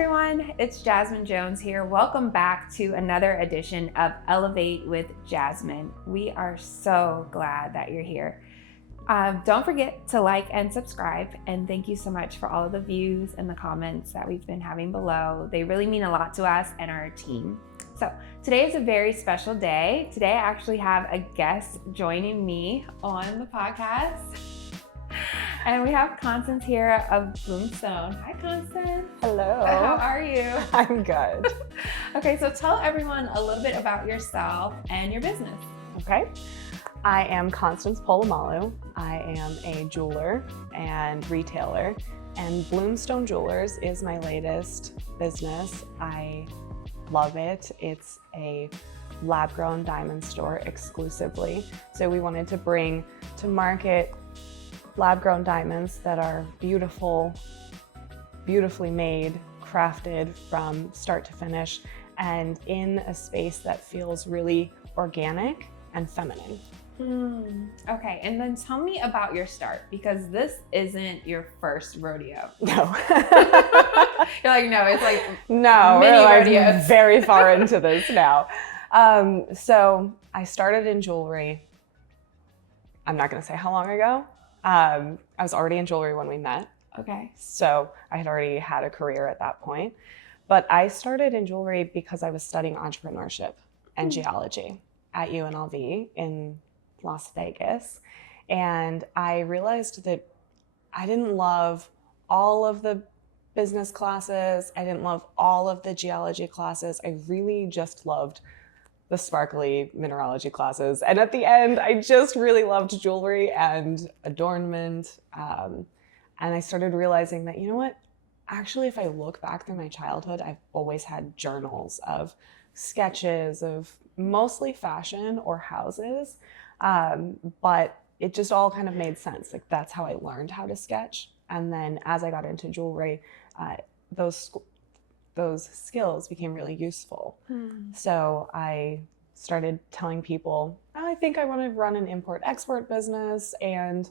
everyone, it's Jasmine Jones here. Welcome back to another edition of Elevate with Jasmine. We are so glad that you're here. Don't forget to like and subscribe, and thank you so much for all of the views and the comments that we've been having below. They really mean a lot to us and our team. So today is a very special day. Today I actually have a guest joining me on the podcast. And we have Constance here of Bloomstone. Hi, Constance. Hello. How are you? I'm good. Okay, so tell everyone a little bit about yourself and your business. Okay. I am Constance Polamalu. I am a jeweler and retailer, and Bloomstone Jewelers is my latest business. I love it. It's a lab-grown diamond store exclusively. So we wanted to bring to market lab-grown diamonds that are beautiful, beautifully made, crafted from start to finish, and in a space that feels really organic and feminine. Okay, and then tell me about your start, because this isn't your first rodeo. No. You're like, no, it's like no, mini we're like rodeos. very far into this now. So I started in jewelry. I'm not going to say how long ago. I was already in jewelry when we met. Okay. So I had already had a career at that point. But I started in jewelry because I was studying entrepreneurship and geology at UNLV in Las Vegas. And I realized that I didn't love all of the business classes. I didn't love all of the geology classes. I really just loved the sparkly mineralogy classes. And at the end, I just really loved jewelry and adornment. And I started realizing that, you know what? Actually, if I look back through my childhood, I've always had journals of sketches of mostly fashion or houses. But it just all kind of made sense. Like, that's how I learned how to sketch. And then as I got into jewelry, those skills became really useful. So I started telling people, I think I want to run an import-export business, and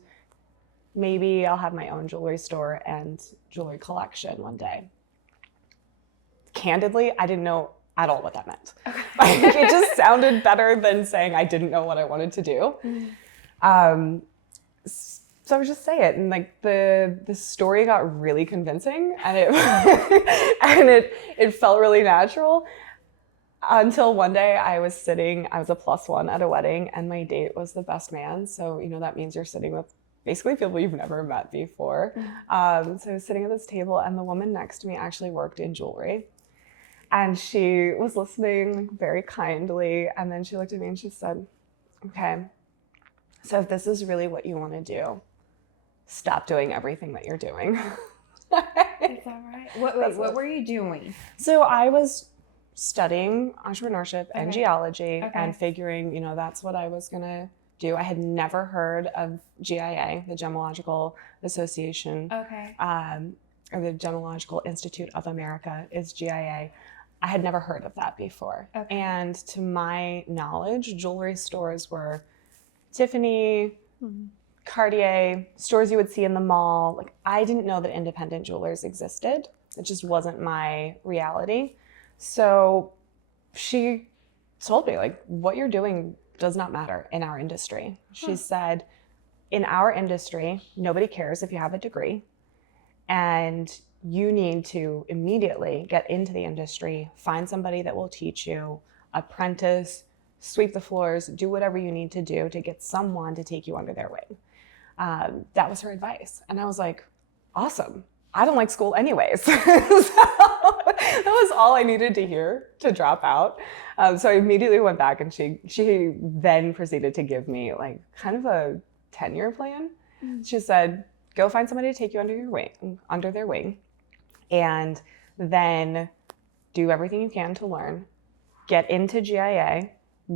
maybe I'll have my own jewelry store and jewelry collection one day. Candidly, I didn't know at all what that meant. Okay. It just sounded better than saying I didn't know what I wanted to do. So I would just say it, and like the story got really convincing, and it felt really natural, until one day I was a +1 at a wedding, and my date was the best man. So, you know, that means you're sitting with basically people you've never met before. So I was sitting at this table, and the woman next to me actually worked in jewelry, and she was listening very kindly, and then she looked at me and she said, okay, so if this is really what you want to do, stop doing everything that you're doing. Is that right? What were you doing? So I was studying entrepreneurship and geology, and figuring, you know, that's what I was going to do. I had never heard of GIA, the Gemological Association, or the Gemological Institute of America is GIA. I had never heard of that before. And to my knowledge, jewelry stores were Tiffany, Cartier, stores you would see in the mall. Like, I didn't know that independent jewelers existed. It just wasn't my reality. So she told me, like, what you're doing does not matter in our industry. She said, in our industry, nobody cares if you have a degree, and you need to immediately get into the industry, find somebody that will teach you, apprentice, sweep the floors, do whatever you need to do to get someone to take you under their wing. That was her advice. And I was like, awesome. I don't like school anyways. So that was all I needed to hear to drop out. So I immediately went back, and she then proceeded to give me like kind of a 10-year plan. She said, go find somebody to take you under their wing, and then do everything you can to learn, get into GIA,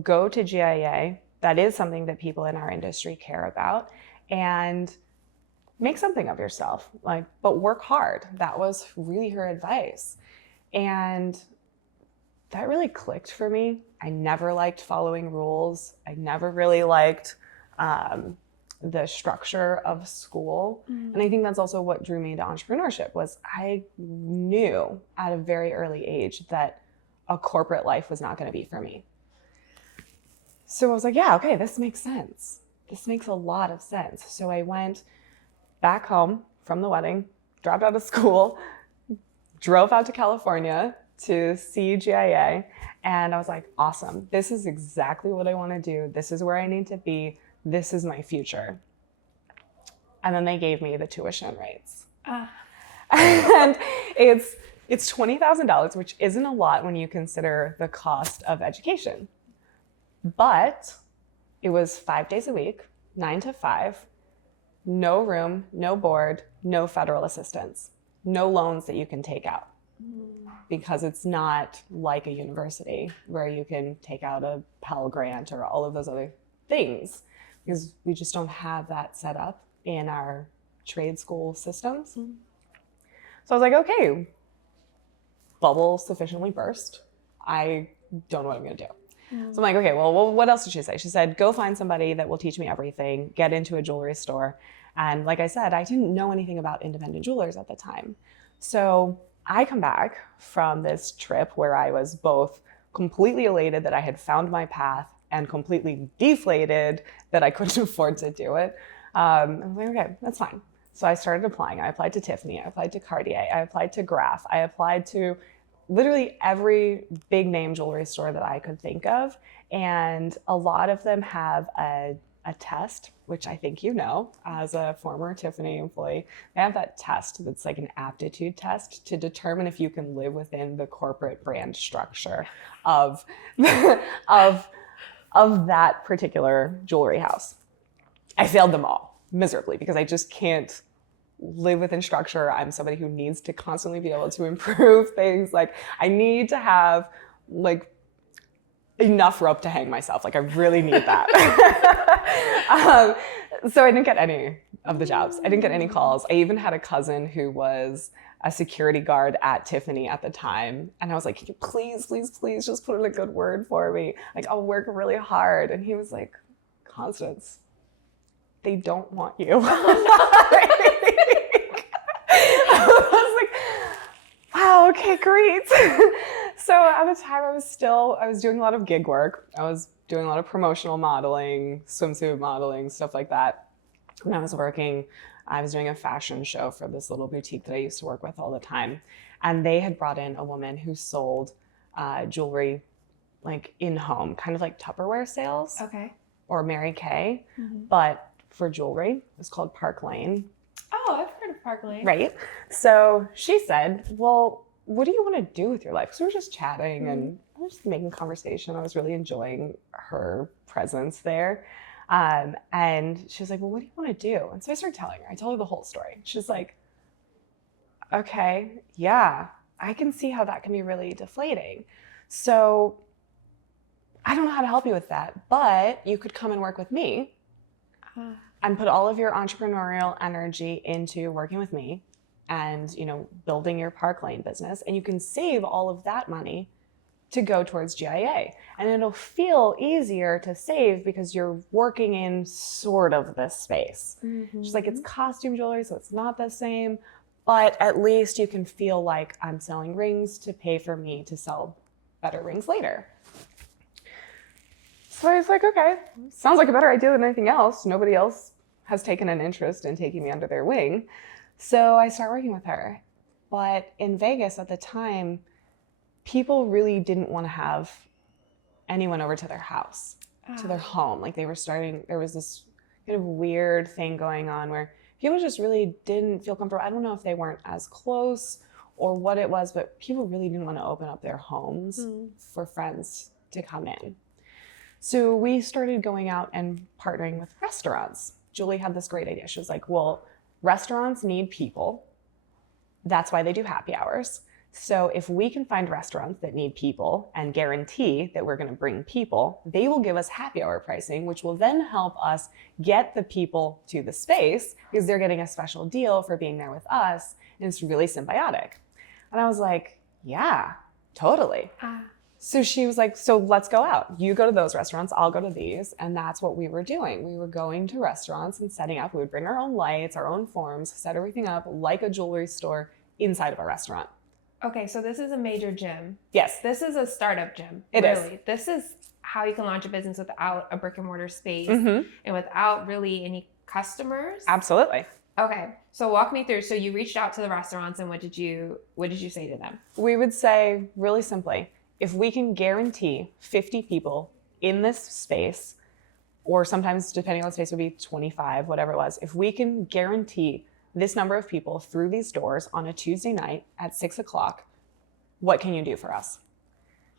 go to GIA. That is something that people in our industry care about, and make something of yourself, but work hard. That was really her advice. And that really clicked for me. I never liked following rules. I never really liked the structure of school. And I think that's also what drew me to entrepreneurship was I knew at a very early age that a corporate life was not going to be for me. So I was like, yeah, okay, this makes sense. This makes a lot of sense. So I went back home from the wedding, dropped out of school, drove out to California to see GIA. And I was like, awesome. This is exactly what I want to do. This is where I need to be. This is my future. And then they gave me the tuition rates. And it's $20,000, which isn't a lot when you consider the cost of education. But it was 5 days a week, 9 to 5, no room, no board, no federal assistance, no loans that you can take out. Because it's not like a university where you can take out a Pell Grant or all of those other things, because we just don't have that set up in our trade school systems. So I was like, okay, bubble sufficiently burst. I don't know what I'm gonna do. So I'm like, okay, well, what else did she say? She said, go find somebody that will teach me everything, get into a jewelry store. And like I said, I didn't know anything about independent jewelers at the time. So I come back from this trip where I was both completely elated that I had found my path and completely deflated that I couldn't afford to do it. I was like, okay, that's fine. So I started applying. I applied to Tiffany. I applied to Cartier. I applied to Graf. I applied to literally every big name jewelry store that I could think of. And a lot of them have a test, which I think you know, as a former Tiffany employee, they have that test that's like an aptitude test to determine if you can live within the corporate brand structure of that particular jewelry house. I failed them all miserably because I just can't live within structure. I'm somebody who needs to constantly be able to improve things. Like I need to have like enough rope to hang myself. Like I really need that. So I didn't get any of the jobs. I didn't get any calls. I even had a cousin who was a security guard at Tiffany at the time. And I was like, can you please just put in a good word for me? Like I'll work really hard. And he was like, Constance, they don't want you. I was like, wow, okay, great. So at the time I was doing a lot of gig work. I was doing a lot of promotional modeling, swimsuit modeling, stuff like that. When I was working, I was doing a fashion show for this little boutique that I used to work with all the time. And they had brought in a woman who sold jewelry like in-home, kind of like Tupperware sales. Okay. Or Mary Kay, but for jewelry. It was called Park Lane. Oh, I've heard of Park Lane. Right. So she said, well, what do you want to do with your life? Because we were just chatting and I was just making conversation. I was really enjoying her presence there. And she was like, well, what do you want to do? And so I started telling her. I told her the whole story. She's like, okay, yeah, I can see how that can be really deflating. So I don't know how to help you with that, but you could come and work with me and put all of your entrepreneurial energy into working with me and, you know, building your Park Lane business. And you can save all of that money to go towards GIA. And it'll feel easier to save because you're working in sort of this space. Just like it's costume jewelry, so it's not the same, but at least you can feel like I'm selling rings to pay for me to sell better rings later. So I was like, okay, sounds like a better idea than anything else. Nobody else has taken an interest in taking me under their wing. So I started working with her. But in Vegas at the time, people really didn't want to have anyone over to their house, to their home. Like there was this kind of weird thing going on where people just really didn't feel comfortable. I don't know if they weren't as close or what it was, but people really didn't want to open up their homes for friends to come in. So we started going out and partnering with restaurants. Julie had this great idea. She was like, well, restaurants need people. That's why they do happy hours. So if we can find restaurants that need people and guarantee that we're going to bring people, they will give us happy hour pricing, which will then help us get the people to the space because they're getting a special deal for being there with us. And it's really symbiotic. And I was like, yeah, totally. So she was like, so let's go out. You go to those restaurants, I'll go to these. And that's what we were doing. We were going to restaurants and setting up. We would bring our own lights, our own forms, set everything up like a jewelry store inside of a restaurant. Okay, so this is a major gym. Yes. This is a startup gym. It really. is. This is how you can launch a business without a brick and mortar space Mm-hmm. and without really any customers. Absolutely. Okay, so walk me through. So you reached out to the restaurants, and what did you say to them? We would say really simply, if we can guarantee 50 people in this space, or sometimes depending on the space would be 25, whatever it was, if we can guarantee this number of people through these doors on a Tuesday night at 6:00, what can you do for us?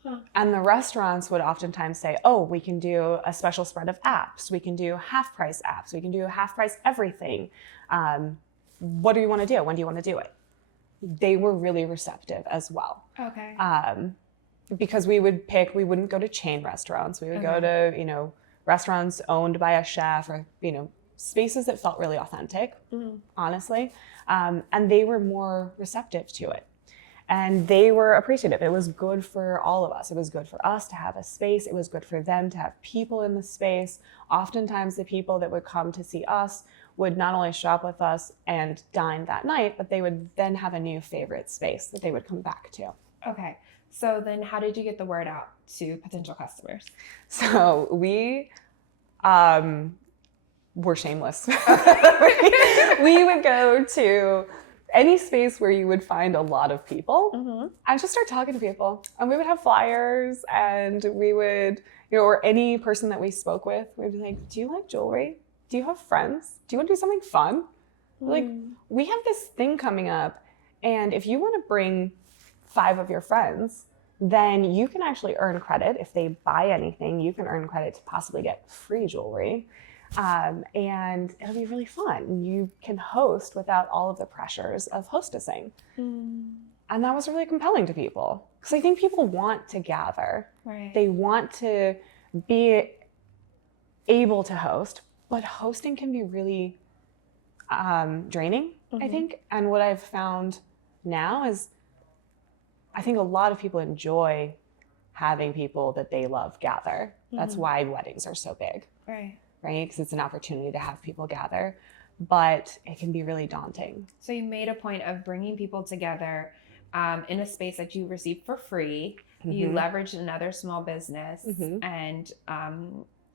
Huh. And the restaurants would oftentimes say, oh, we can do a special spread of apps. We can do half price apps. We can do half price everything. What do you want to do? When do you want to do it? They were really receptive as well. Okay. Because we wouldn't go to chain restaurants. We would go to, restaurants owned by a chef or, spaces that felt really authentic, honestly. And they were more receptive to it. And they were appreciative. It was good for all of us. It was good for us to have a space. It was good for them to have people in the space. Oftentimes the people that would come to see us would not only shop with us and dine that night, but they would then have a new favorite space that they would come back to. Okay. So then how did you get the word out to potential customers? So we were shameless. We would go to any space where you would find a lot of people and just start talking to people. And we would have flyers, and we would, or any person that we spoke with, we'd be like, do you like jewelry? Do you have friends? Do you want to do something fun? Like, we have this thing coming up, and if you want to bring 5 of your friends, then you can actually earn credit. If they buy anything, you can earn credit to possibly get free jewelry. And it'll be really fun. You can host without all of the pressures of hostessing. And that was really compelling to people, because I think people want to gather. Right. They want to be able to host, but hosting can be really draining, I think. And what I've found now is I think a lot of people enjoy having people that they love gather. That's why weddings are so big. Right. Right? Because it's an opportunity to have people gather, but it can be really daunting. So you made a point of bringing people together in a space that you received for free. You leveraged another small business and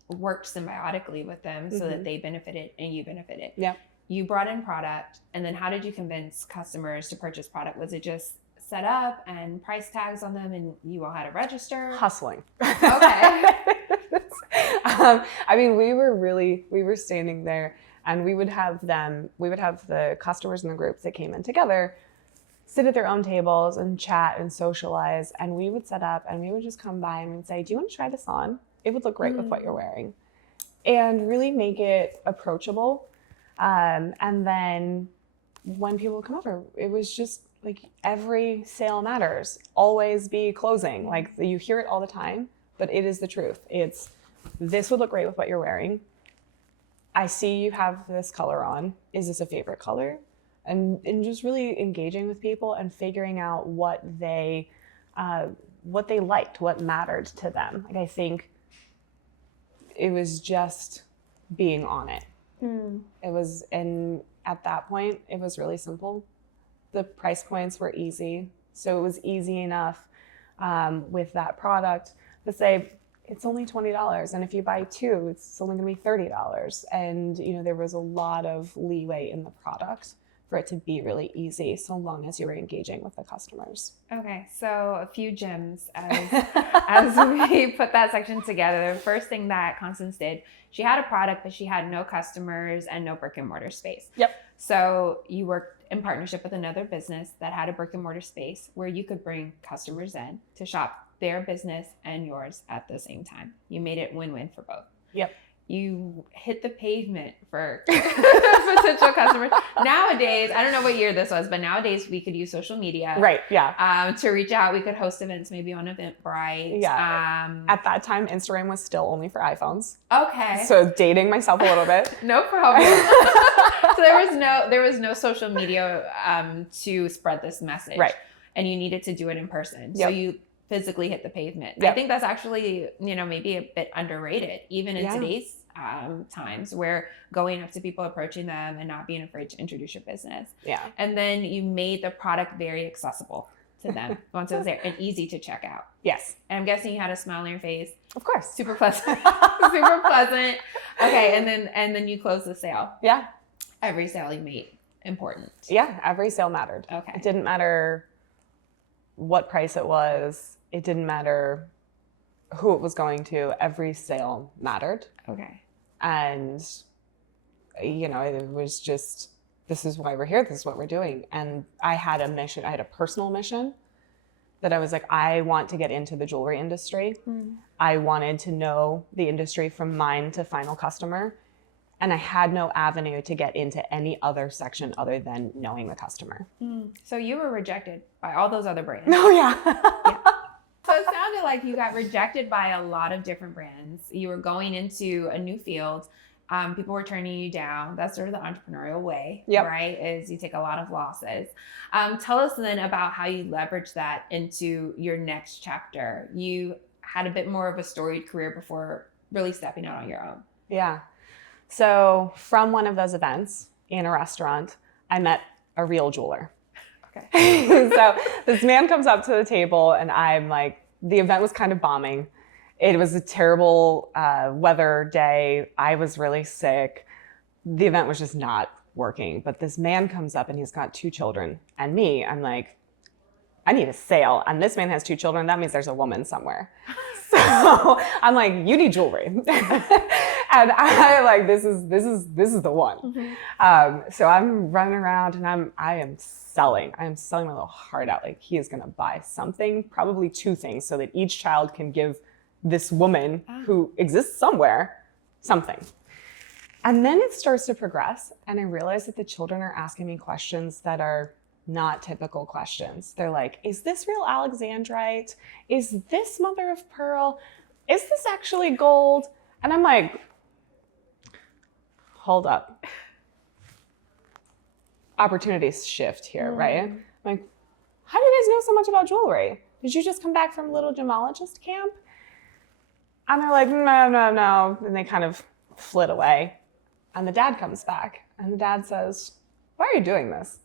worked symbiotically with them so that they benefited and you benefited. Yeah. You brought in product, and then how did you convince customers to purchase product? Was it just set up and price tags on them and you all had to register? Hustling. Okay. I mean, we were standing there, and we would have the customers in the groups that came in together sit at their own tables and chat and socialize, and we would set up and we would just come by and we'd say, do you want to try this on? It would look great with what you're wearing, and really make it approachable. And then when people would come over, it was just like every sale matters. Always be closing. Like, you hear it all the time, but it is the truth. It's, this would look great with what you're wearing. I see you have this color on. Is this a favorite color? And just really engaging with people and figuring out what they liked, what mattered to them. Like, I think it was just being on it. It was, and at that point, it was really simple. The price points were easy. So it was easy enough with that product to say, it's only $20. And if you buy 2, it's only gonna be $30. And there was a lot of leeway in the product for it to be really easy, so long as you were engaging with the customers. Okay, so a few gems as we put that section together. The first thing that Constance did, she had a product, but she had no customers and no brick and mortar space. Yep. So you worked in partnership with another business that had a brick and mortar space where you could bring customers in to shop their business and yours at the same time. You made it win-win for both. Yep. You hit the pavement for potential customers. Nowadays, I don't know what year this was, but nowadays we could use social media. Right, yeah. To reach out. We could host events maybe on Eventbrite. Yeah. At that time, Instagram was still only for iPhones. Okay. So dating myself a little bit. No problem. So there was no social media to spread this message. Right. And you needed to do it in person. Yep. So you physically hit the pavement. Yep. I think that's actually, maybe a bit underrated, even in today's times, where going up to people, approaching them, and not being afraid to introduce your business. Yeah. And then you made the product very accessible to them once it was there and easy to check out. Yes. And I'm guessing you had a smile on your face. Of course. Super pleasant. Super pleasant. Okay, and then you closed the sale. Yeah. Every sale you made, important. Yeah, every sale mattered. Okay. It didn't matter what price it was. It didn't matter who it was going to. Every sale mattered. Okay. And, it was just, this is why we're here. This is what we're doing. And I had a mission. I had a personal mission that I was like, I want to get into the jewelry industry. I wanted to know the industry from mine to final customer. And I had no avenue to get into any other section other than knowing the customer. So you were rejected by all those other brands. Oh, yeah. Yeah. So it sounded like you got rejected by a lot of different brands. You were going into a new field. People were turning you down. That's sort of the entrepreneurial way, right? Is you take a lot of losses. Tell us then about how you leverage that into your next chapter. You had a bit more of a storied career before really stepping out on your own. Yeah. So from one of those events in a restaurant, I met a real jeweler. Okay. So this man comes up to the table and I'm like, the event was kind of bombing. It was a terrible weather day. I was really sick. The event was just not working. But this man comes up and he's got 2 children. And me, I'm like, I need a sale. And this man has 2 children. That means there's a woman somewhere. So I'm like, you need jewelry. And I like, this is the one. So I'm running around and I am selling my little heart out. Like, he is going to buy something, probably 2 things, so that each child can give this woman who exists somewhere something. And then it starts to progress. And I realize that the children are asking me questions that are not typical questions. They're like, is this real Alexandrite? Is this mother of pearl? Is this actually gold? And I'm like, hold up. Opportunities shift here, right? I'm like, how do you guys know so much about jewelry? Did you just come back from little gemologist camp? And they're like, no. And they kind of flit away. And the dad comes back and the dad says, why are you doing this?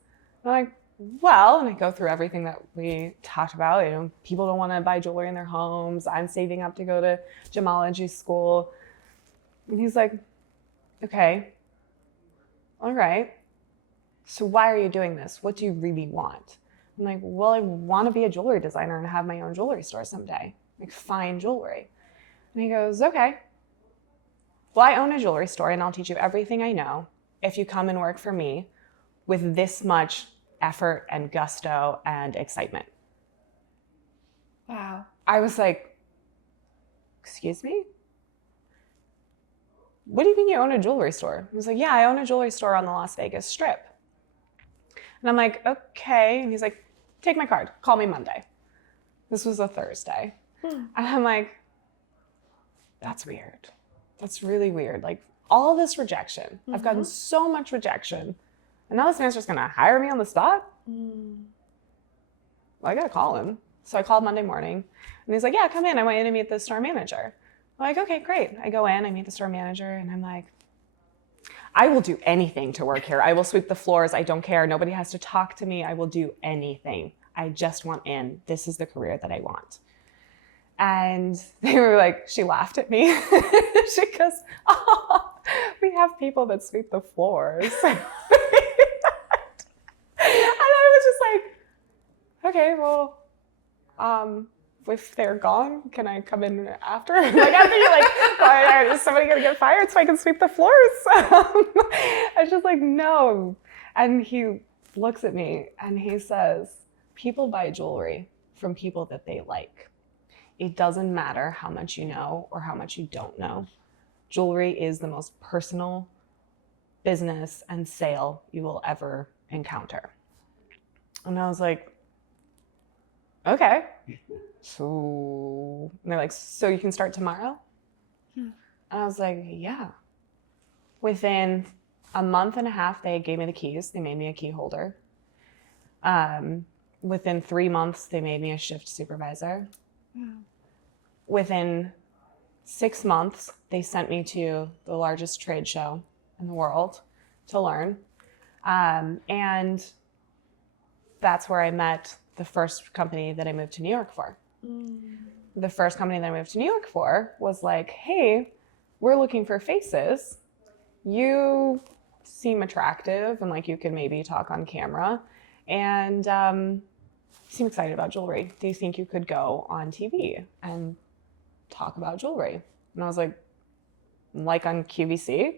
And I'm like, well, and I go through everything that we talked about. People don't want to buy jewelry in their homes. I'm saving up to go to gemology school. And he's like, okay, all right. So why are you doing this? What do you really want? I'm like, well, I want to be a jewelry designer and have my own jewelry store someday, like fine jewelry. And he goes, okay, well, I own a jewelry store and I'll teach you everything I know if you come and work for me with this much effort and gusto and excitement. Wow. I was like, excuse me? What do you mean you own a jewelry store? He was like, yeah, I own a jewelry store on the Las Vegas Strip. And I'm like, okay. And he's like, take my card. Call me Monday. This was a Thursday. And I'm like, that's weird. That's really weird. Like, all this rejection. I've gotten so much rejection. And now this man's just going to hire me on the spot? Well, I got to call him. So I called Monday morning. And he's like, yeah, come in. I want you to meet the store manager. I'm like, okay, great. I go in. I meet the store manager. And I'm like, I will do anything to work here. I will sweep the floors. I don't care. Nobody has to talk to me. I will do anything. I just want in. This is the career that I want. And they were like, she laughed at me. She goes, oh, we have people that sweep the floors. And I was just like, okay, well, if they're gone, can I come in after? Like, after you're like, well, is somebody gonna get fired so I can sweep the floors? I was just like, no. And he looks at me and he says, people buy jewelry from people that they like. It doesn't matter how much you know or how much you don't know. Jewelry is the most personal business and sale you will ever encounter. And I was like, okay. So, and they're like, so you can start tomorrow? And I was like, yeah. Within a month and a half, they gave me the keys. They made me a key holder. Within 3 months, they made me a shift supervisor. Wow. Within 6 months, they sent me to the largest trade show in the world to learn. And that's where I met the first company that I moved to New York for. The first company that I moved to New York for was like, hey, we're looking for faces. You seem attractive and like you could maybe talk on camera. And seem excited about jewelry. Do you think you could go on TV and talk about jewelry? And I was like on QVC? And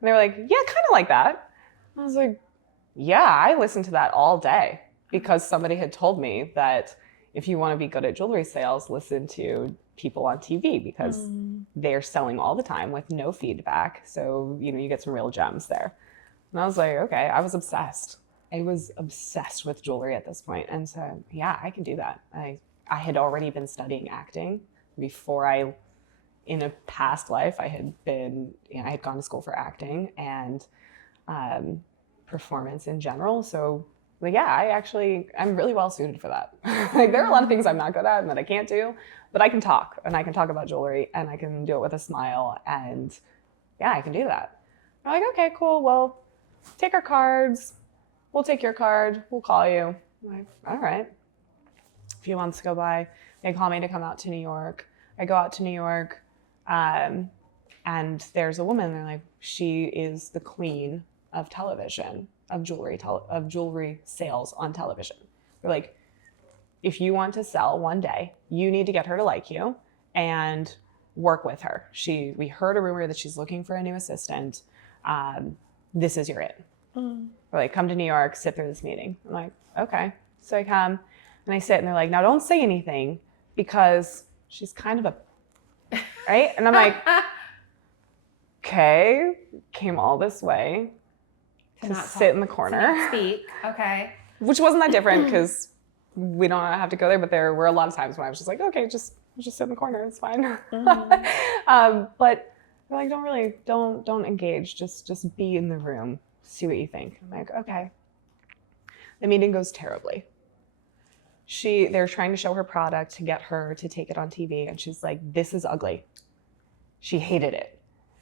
they were like, yeah, kind of like that. I was like, yeah, I listened to that all day because somebody had told me that if you want to be good at jewelry sales, listen to people on TV because they're selling all the time with no feedback. So, you know, you get some real gems there. And I was like, okay, I was obsessed. I was obsessed with jewelry at this point. And so, yeah, I can do that. I had already been studying acting before in a past life, I had gone to school for acting and performance in general. So, like, yeah, I'm really well suited for that. Like, there are a lot of things I'm not good at and that I can't do, but I can talk, and I can talk about jewelry, and I can do it with a smile, and yeah, I can do that. I'm like, okay, cool. Well, take our cards. We'll take your card. We'll call you. I'm like, all right. A few months go by. They call me to come out to New York. I go out to New York, and there's a woman. They're like, she is the queen of television, of jewelry sales on television. They're like, if you want to sell one day, you need to get her to like you and work with her. We heard a rumor that she's looking for a new assistant. This is your it. We're like, come to New York, sit through this meeting. I'm like, okay. So I come and I sit and they're like, now don't say anything because she's kind of a, right? And I'm like, okay, came all this way to sit in the corner. To not speak, okay. Which wasn't that different because we don't have to go there, but there were a lot of times when I was just like, okay, just sit in the corner, it's fine. But they're like, don't engage, just be in the room, see what you think. I'm like, okay. The meeting goes terribly. They're trying to show her product to get her to take it on TV, and she's like, this is ugly. She hated it.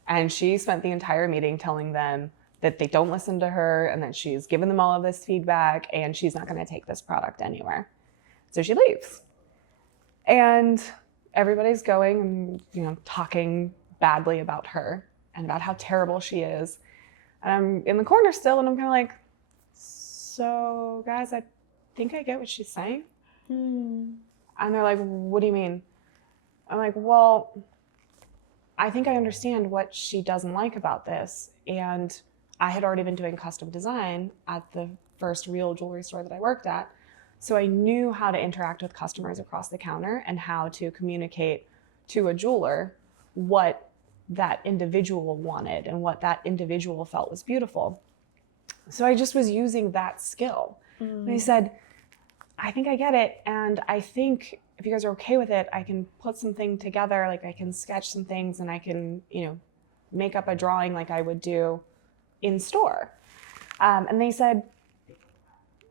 And she spent the entire meeting telling them that they don't listen to her and that she's given them all of this feedback and she's not going to take this product anywhere. So she leaves. And everybody's going and, talking badly about her and about how terrible she is. And I'm in the corner still and I'm kind of like, so guys, I think I get what she's saying. And they're like, what do you mean? I'm like, well, I think I understand what she doesn't like about this. And I had already been doing custom design at the first real jewelry store that I worked at. So I knew how to interact with customers across the counter and how to communicate to a jeweler what that individual wanted and what that individual felt was beautiful. So I just was using that skill. And I said, I think I get it. And I think if you guys are okay with it, I can put something together. Like I can sketch some things and I can, make up a drawing like I would do in store. And they said,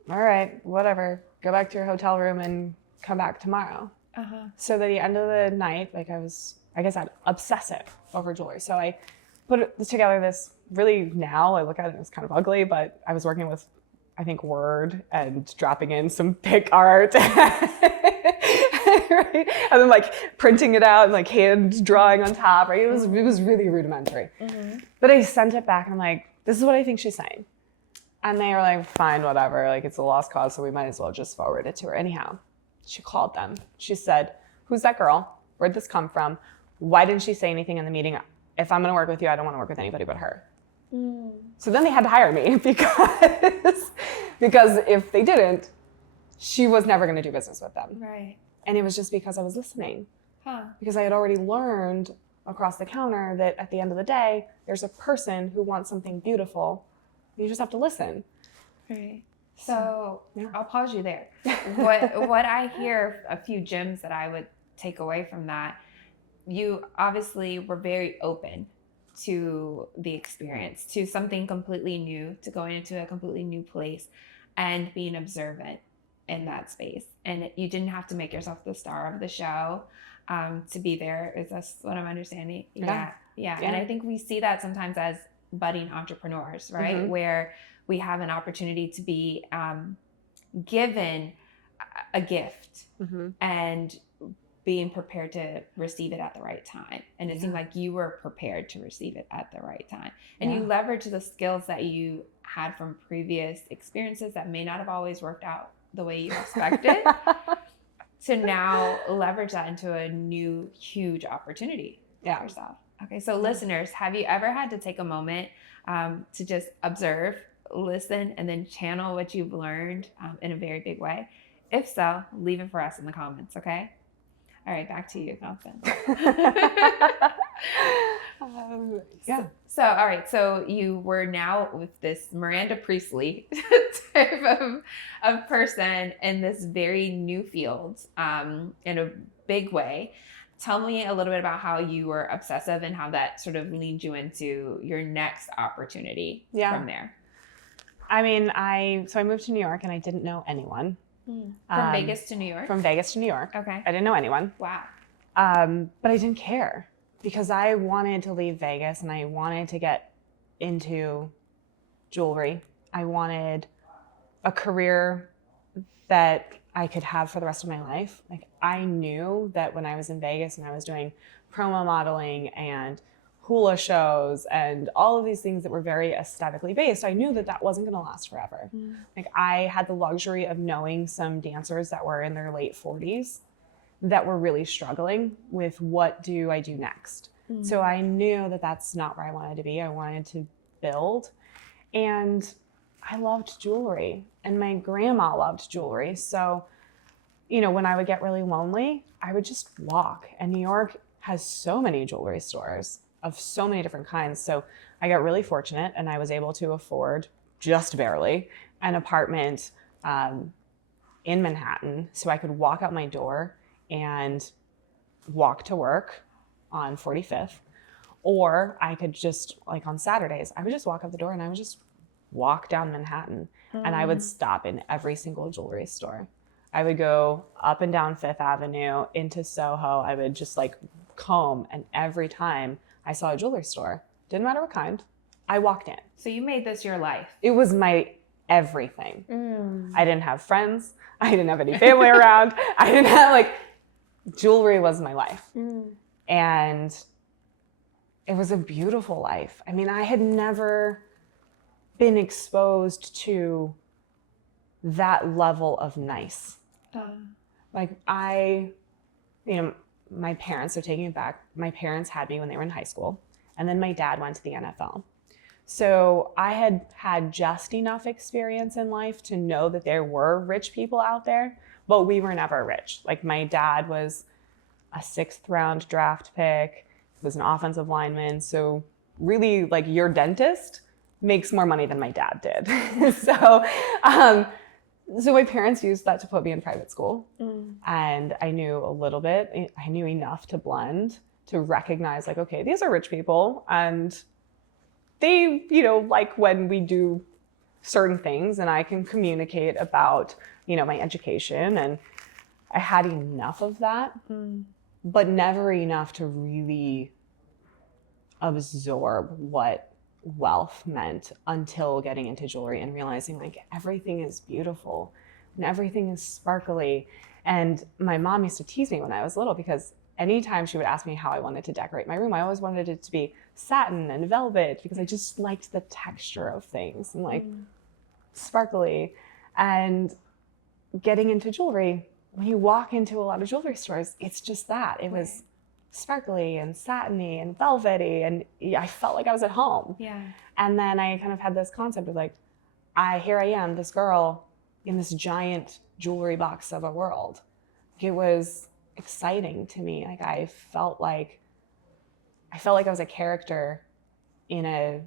all right, whatever, go back to your hotel room and come back tomorrow. So at the end of the night, I guess I'm obsessive over jewelry. So I put together this now I look at it, it's kind of ugly, but I was working with, I think, Word and dropping in some pic art. Right? And then printing it out and hand drawing on top, right? It was really rudimentary. But I sent it back and I'm like, this is what I think she's saying. And they were like, fine, whatever. It's a lost cause, so we might as well just forward it to her. Anyhow, she called them. She said, who's that girl? Where'd this come from? Why didn't she say anything in the meeting? If I'm going to work with you, I don't want to work with anybody but her. So then they had to hire me because if they didn't, she was never going to do business with them. Right. And it was just because I was listening. Because I had already learned across the counter that at the end of the day, there's a person who wants something beautiful. You just have to listen. Right. So yeah. I'll pause you there. What I hear, a few gems that I would take away from that, you obviously were very open to the experience, to something completely new, to going into a completely new place and being observant. in that space. And you didn't have to make yourself the star of the show to be there. Is that what I'm understanding? Yeah. And I think we see that sometimes as budding entrepreneurs, right? Mm-hmm. Where we have an opportunity to be given a gift Mm-hmm. and being prepared to receive it at the right time. And it seemed like you were prepared to receive it at the right time. And you leverage the skills that you had from previous experiences that may not have always worked out the way you expected to now leverage that into a new huge opportunity for yourself. Okay, so listeners, have you ever had to take a moment to just observe, listen, and then channel what you've learned in a very big way? If so, leave it for us in the comments, okay? All right, back to you, Constance. So, all right, so you were now with this Miranda Priestley type of person in this very new field in a big way. Tell me a little bit about how you were obsessive and how that sort of leaned you into your next opportunity from there. I mean, I moved to New York and I didn't know anyone. From Vegas to New York? From Vegas to New York. Okay. I didn't know anyone. Wow. But I didn't care because I wanted to leave Vegas and I wanted to get into jewelry. I wanted a career that I could have for the rest of my life. Like, I knew that when I was in Vegas and I was doing promo modeling and hula shows and all of these things that were very aesthetically based, I knew that that wasn't going to last forever. Like, I had the luxury of knowing some dancers that were in their late 40s that were really struggling with what do I do next. So I knew that that's not where I wanted to be. I wanted to build, and I loved jewelry, and my grandma loved jewelry. So, you know, when I would get really lonely, I would just walk, and New York has so many jewelry stores of so many different kinds. So I got really fortunate and I was able to afford, just barely, an apartment in Manhattan. So I could walk out my door and walk to work on 45th. Or I could just, like on Saturdays, I would just walk out the door and I would just walk down Manhattan. And I would stop in every single jewelry store. I would go up and down Fifth Avenue into Soho. I would just like comb, and every time I saw a jewelry store, didn't matter what kind, I walked in. So you made this your life. It was my everything. I didn't have friends. I didn't have any family around. I didn't have, like, jewelry was my life. And it was a beautiful life. I mean, I had never been exposed to that level of nice. Like, my parents, so taking it back, my parents had me when they were in high school, and then my dad went to the NFL. So I had had just enough experience in life to know that there were rich people out there, but we were never rich. Like, my dad was a 6th round draft pick, was an offensive lineman. So really, like, your dentist makes more money than my dad did. So my parents used that to put me in private school. And I knew a little bit, I knew enough to blend, to recognize, like, okay, these are rich people and they, you know, like when we do certain things, and I can communicate about, you know, my education, and I had enough of that, but never enough to really absorb what wealth meant until getting into jewelry and realizing, like, everything is beautiful and everything is sparkly. And my mom used to tease me when I was little because anytime she would ask me how I wanted to decorate my room, I always wanted it to be satin and velvet because I just liked the texture of things and, like, sparkly. And getting into jewelry, when you walk into a lot of jewelry stores, it's just that. It was sparkly and satiny and velvety, and I felt like I was at home. And then I kind of had this concept of, like, here I am, this girl in this giant jewelry box of a world. It was exciting to me. Like, I felt like I was a character in a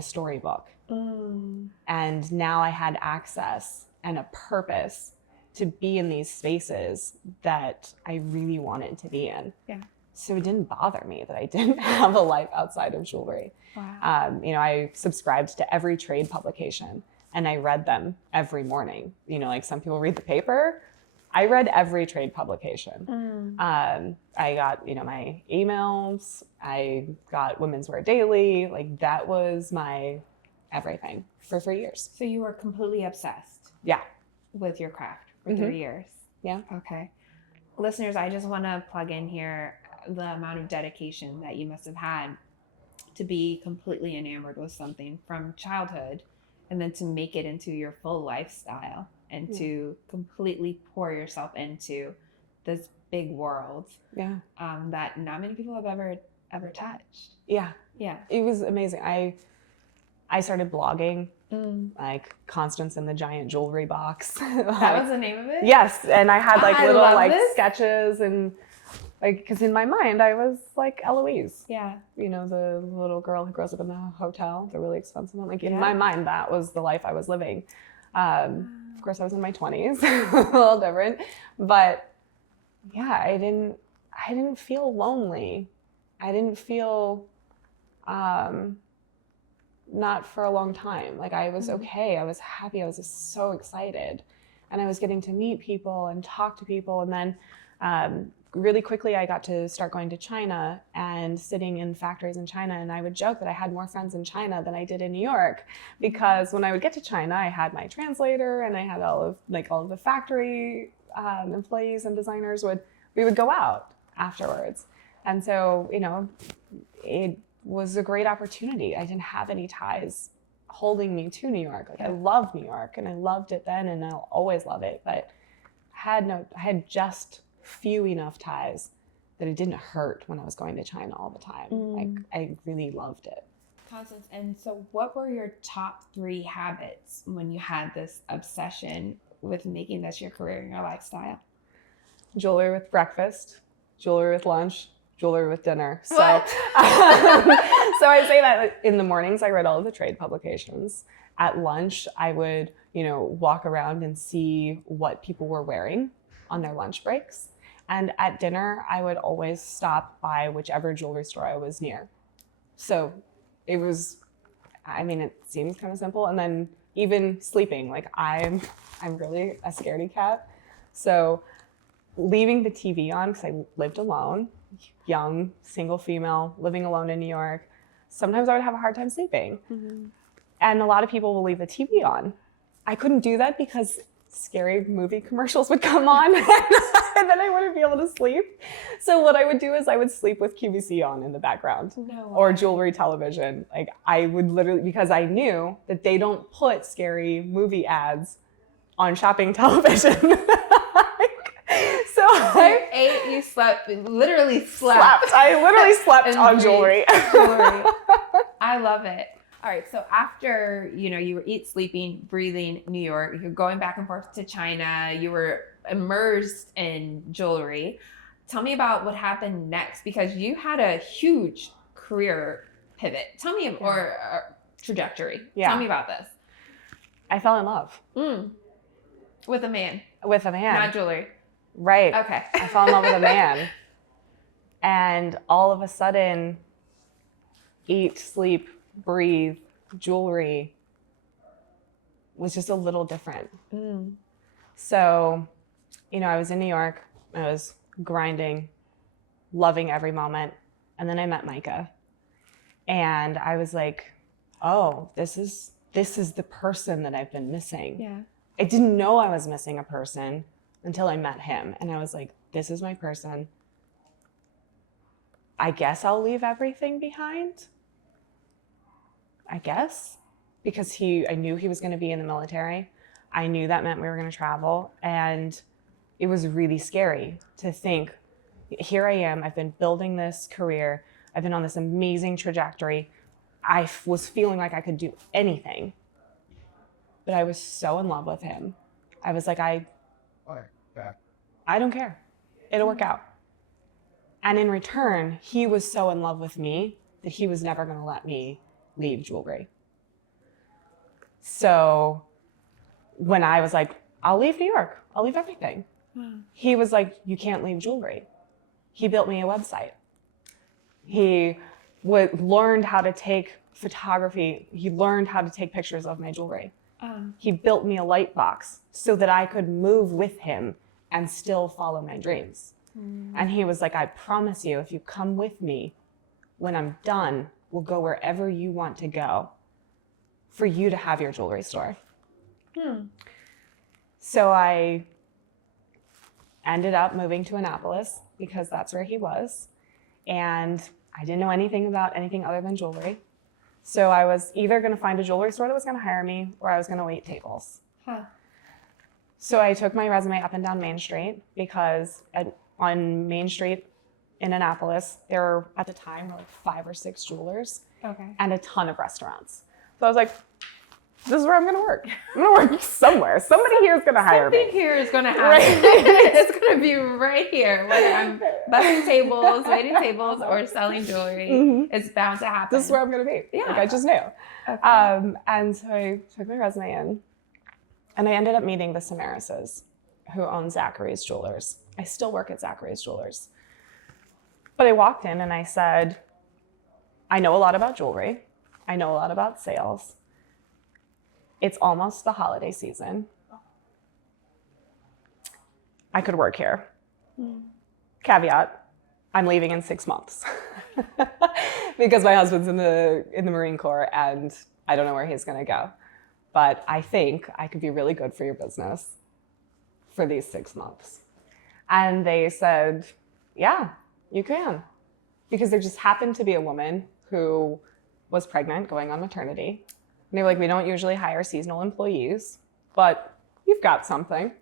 storybook. And now I had access and a purpose to be in these spaces that I really wanted to be in. So it didn't bother me that I didn't have a life outside of jewelry. You know, I subscribed to every trade publication and I read them every morning. You know, like some people read the paper. I read every trade publication. I got, you know, my emails. I got Women's Wear Daily. Like that was my everything for 3 years. So you were completely obsessed. Yeah. With your craft for 3 years. Yeah. Okay. Listeners, I just want to plug in here the amount of dedication that you must have had to be completely enamored with something from childhood and then to make it into your full lifestyle and to completely pour yourself into this big world that not many people have ever touched. Yeah. Yeah. It was amazing. I started blogging, like Constance in the Giant Jewelry Box. That was the name of it? Yes. And I had like little like this. sketches and like, because in my mind I was like Eloise. Yeah. You know, the little girl who grows up in the hotel, the really expensive one. Like in my mind, that was the life I was living. Of course, I was in my 20s, a little different. But yeah, I didn't feel lonely. I didn't feel not for a long time. Like I was okay. I was happy. I was just so excited. And I was getting to meet people and talk to people. And then really quickly, I got to start going to China and sitting in factories in China. And I would joke that I had more friends in China than I did in New York, because when I would get to China, I had my translator and I had all of the factory employees and designers we would go out afterwards. And so, you know, it was a great opportunity. I didn't have any ties holding me to New York. Like I loved New York and I loved it then and I'll always love it, but I had just few enough ties that it didn't hurt when I was going to China all the time. Like I really loved it. Constance, and so what were your top 3 habits when you had this obsession with making this your career and your lifestyle? Jewelry with breakfast, jewelry with lunch, jewelry with dinner. So, What? so I say that in the mornings, I read all of the trade publications. At lunch, I would, you know, walk around and see what people were wearing on their lunch breaks. And at dinner, I would always stop by whichever jewelry store I was near. So it was, I mean, it seems kind of simple. And then even sleeping, like I'm really a scaredy cat. So leaving the TV on, because I lived alone, young, single female, living alone in New York, sometimes I would have a hard time sleeping. And a lot of people will leave the TV on. I couldn't do that because scary movie commercials would come on and then I wouldn't be able to sleep. So what I would do is I would sleep with QVC on in the background or jewelry television. Like I would literally, because I knew that they don't put scary movie ads on shopping television. So you ate, you slept, literally slept. I literally slept on jewelry. I love it. All right, so after, you know, you were sleeping, breathing New York, you're going back and forth to China, you were immersed in jewelry. Tell me about what happened next, because you had a huge career pivot. Tell me, or trajectory. Tell me about this. I fell in love. With a man. With a man. Not jewelry. Right. Okay. I fell in love with a man. And all of a sudden, eat, sleep, breathe, jewelry was just a little different. So, you know, I was in New York, I was grinding, loving every moment. And then I met Micah and I was like, oh, this is the person that I've been missing. Yeah. I didn't know I was missing a person until I met him. And I was like, this is my person. I guess I'll leave everything behind. I guess, because I knew he was going to be in the military. I knew that meant we were going to travel. And it was really scary to think, here I am, I've been building this career. I've been on this amazing trajectory. I was feeling like I could do anything. But I was so in love with him. I was like, I don't care. It'll work out. And in return, he was so in love with me that he was never going to let me leave jewelry. So when I was like, I'll leave New York, I'll leave everything. He was like, you can't leave jewelry. He built me a website. He learned how to take photography. He learned how to take pictures of my jewelry. He built me a light box so that I could move with him and still follow my dreams. And he was like, I promise you, if you come with me, when I'm done, we'll go wherever you want to go for you to have your jewelry store. So I ended up moving to Annapolis because that's where he was. And I didn't know anything about anything other than jewelry. So I was either going to find a jewelry store that was going to hire me, or I was going to wait tables. So I took my resume up and down Main Street because on Main Street in Annapolis, there were, at the time, like 5 or 6 jewelers and a ton of restaurants. So I was like, this is where I'm going to work. I'm going to work somewhere. Somebody here is going to hire me. Something here is going to happen. It's going to be right here. Whether I'm bussing tables, waiting tables, or selling jewelry, it's bound to happen. This is where I'm going to be. Yeah. Like, I just knew. And so I took my resume in, and I ended up meeting the Samarises, who own Zachary's Jewelers. I still work at Zachary's Jewelers. But I walked in and I said, I know a lot about jewelry. I know a lot about sales. It's almost the holiday season. I could work here. Caveat, I'm leaving in 6 months because my husband's in the Marine Corps and I don't know where he's gonna go. But I think I could be really good for your business for these 6 months. And they said, yeah, you can. Because there just happened to be a woman who was pregnant going on maternity. And they were like, we don't usually hire seasonal employees, but you've got something.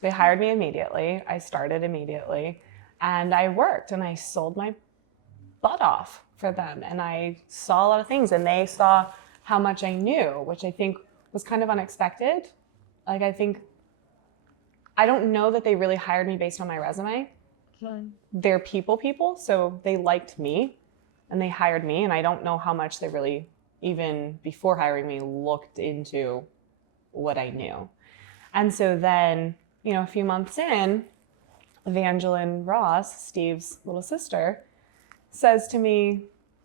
They hired me immediately. I started immediately. And I worked and I sold my butt off for them. And I saw a lot of things and they saw how much I knew, which I think was kind of unexpected. Like, I don't know that they really hired me based on my resume. They're people, so they liked me and they hired me. And I don't know how much they really, even before hiring me, looked into what I knew. And so then, a few months in, Evangeline Ross, Steve's little sister, says to me,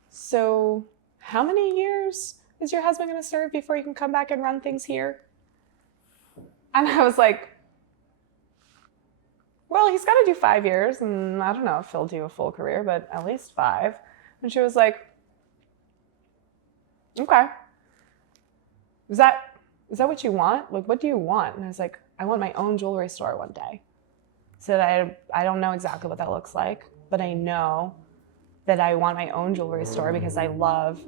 so how many years is your husband going to serve before you can come back and run things here? And I was like, well, he's got to do 5 years, and I don't know if he'll do a full career, but at least 5. And she was like, okay. Is that what you want? Like, what do you want? And I was like, I want my own jewelry store one day. So I don't know exactly what that looks like, but I know that I want my own jewelry store because I love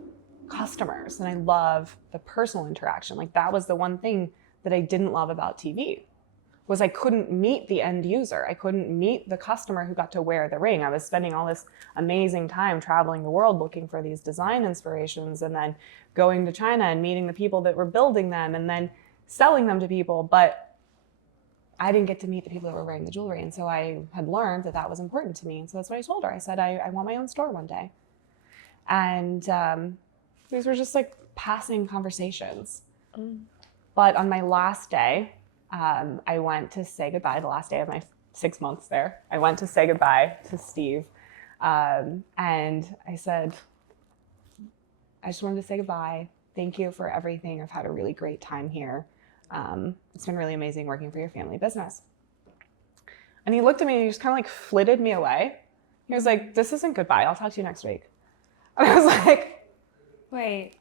customers and I love the personal interaction. Like, that was the one thing that I didn't love about TV, was I couldn't meet the end user. I couldn't meet the customer who got to wear the ring. I was spending all this amazing time traveling the world looking for these design inspirations and then going to China and meeting the people that were building them and then selling them to people. But I didn't get to meet the people that were wearing the jewelry. And so I had learned that was important to me. And so that's what I told her. I said, I want my own store one day. And these were just like passing conversations. But on my last day, I went to say goodbye, the last day of my 6 months there. I went to say goodbye to Steve. And I said, I just wanted to say goodbye. Thank you for everything. I've had a really great time here. It's been really amazing working for your family business. And he looked at me and he just kind of like flitted me away. He was like, this isn't goodbye. I'll talk to you next week. And I was like, wait,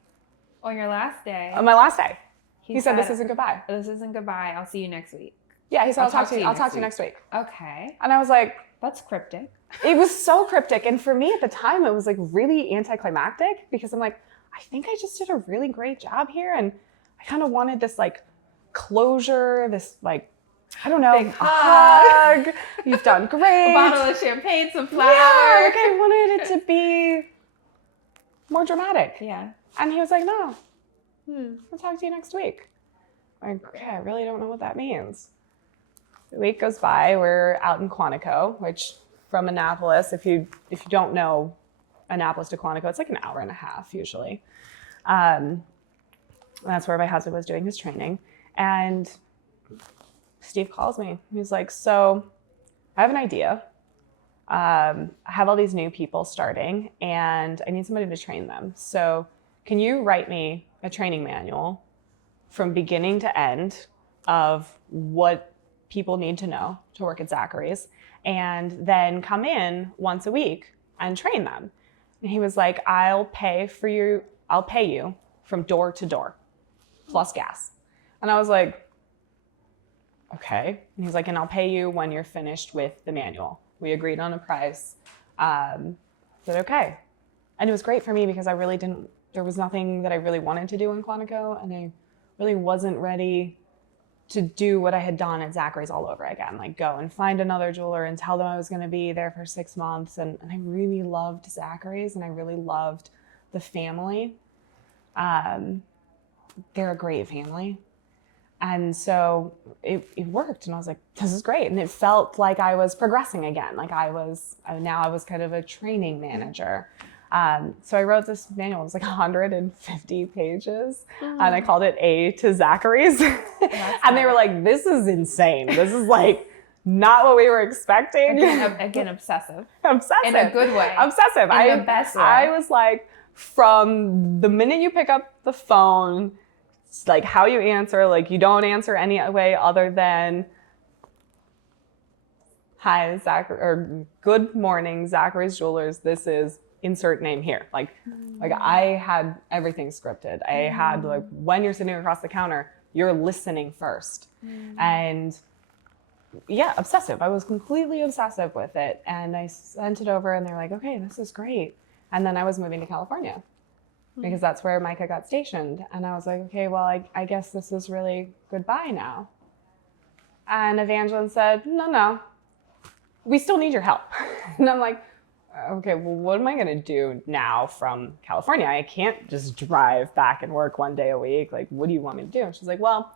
on your last day? On my last day. He said, this isn't goodbye. This isn't goodbye. I'll see you next week. Yeah, he said, I'll talk to you next week. Okay. And I was like, that's cryptic. It was so cryptic. And for me at the time, it was like really anticlimactic because I'm like, I think I just did a really great job here. And I kind of wanted this like closure, this like, I don't know, big hug. You've done great. A bottle of champagne, some flowers. Yeah, like I wanted it to be more dramatic. Yeah. And he was like, no. I'll talk to you next week. I'm like, okay, I really don't know what that means. The week goes by, we're out in Quantico, which from Annapolis, if you don't know Annapolis to Quantico, it's like an hour and a half usually. That's where my husband was doing his training. And Steve calls me. He's like, so I have an idea. I have all these new people starting and I need somebody to train them. So can you write me a training manual from beginning to end of what people need to know to work at Zachary's, and then come in once a week and train them. And he was like, I'll pay you from door to door, plus gas. And I was like, okay. And he's like, and I'll pay you when you're finished with the manual. We agreed on a price. I said, okay. And it was great for me because there was nothing that I really wanted to do in Quantico, and I really wasn't ready to do what I had done at Zachary's all over again, like go and find another jeweler and tell them I was going to be there for 6 months. And I really loved Zachary's, and I really loved the family. They're a great family. And so it worked, and I was like, this is great. And it felt like I was progressing again. Like I was kind of a training manager. So I wrote this manual. It was like 150 pages, and I called it A to Zachary's. And they were like, this is insane. This is like not what we were expecting. Again, obsessive. Obsessive. In a good way. Obsessive. In the best way. I was like, from the minute you pick up the phone, it's like how you answer, like you don't answer any way other than, hi, Zachary, or good morning, Zachary's Jewelers. This is insert name here. Like I had everything scripted. I had like, when you're sitting across the counter, you're listening first. And yeah, obsessive. I was completely obsessive with it. And I sent it over, and they're like, okay, this is great. And then I was moving to California because that's where Micah got stationed. And I was like, okay, well, I guess this is really goodbye now. And Evangeline said, no, we still need your help. And I'm like, okay, well, what am I going to do now from California? I can't just drive back and work 1 day a week. Like, what do you want me to do? And she's like, well,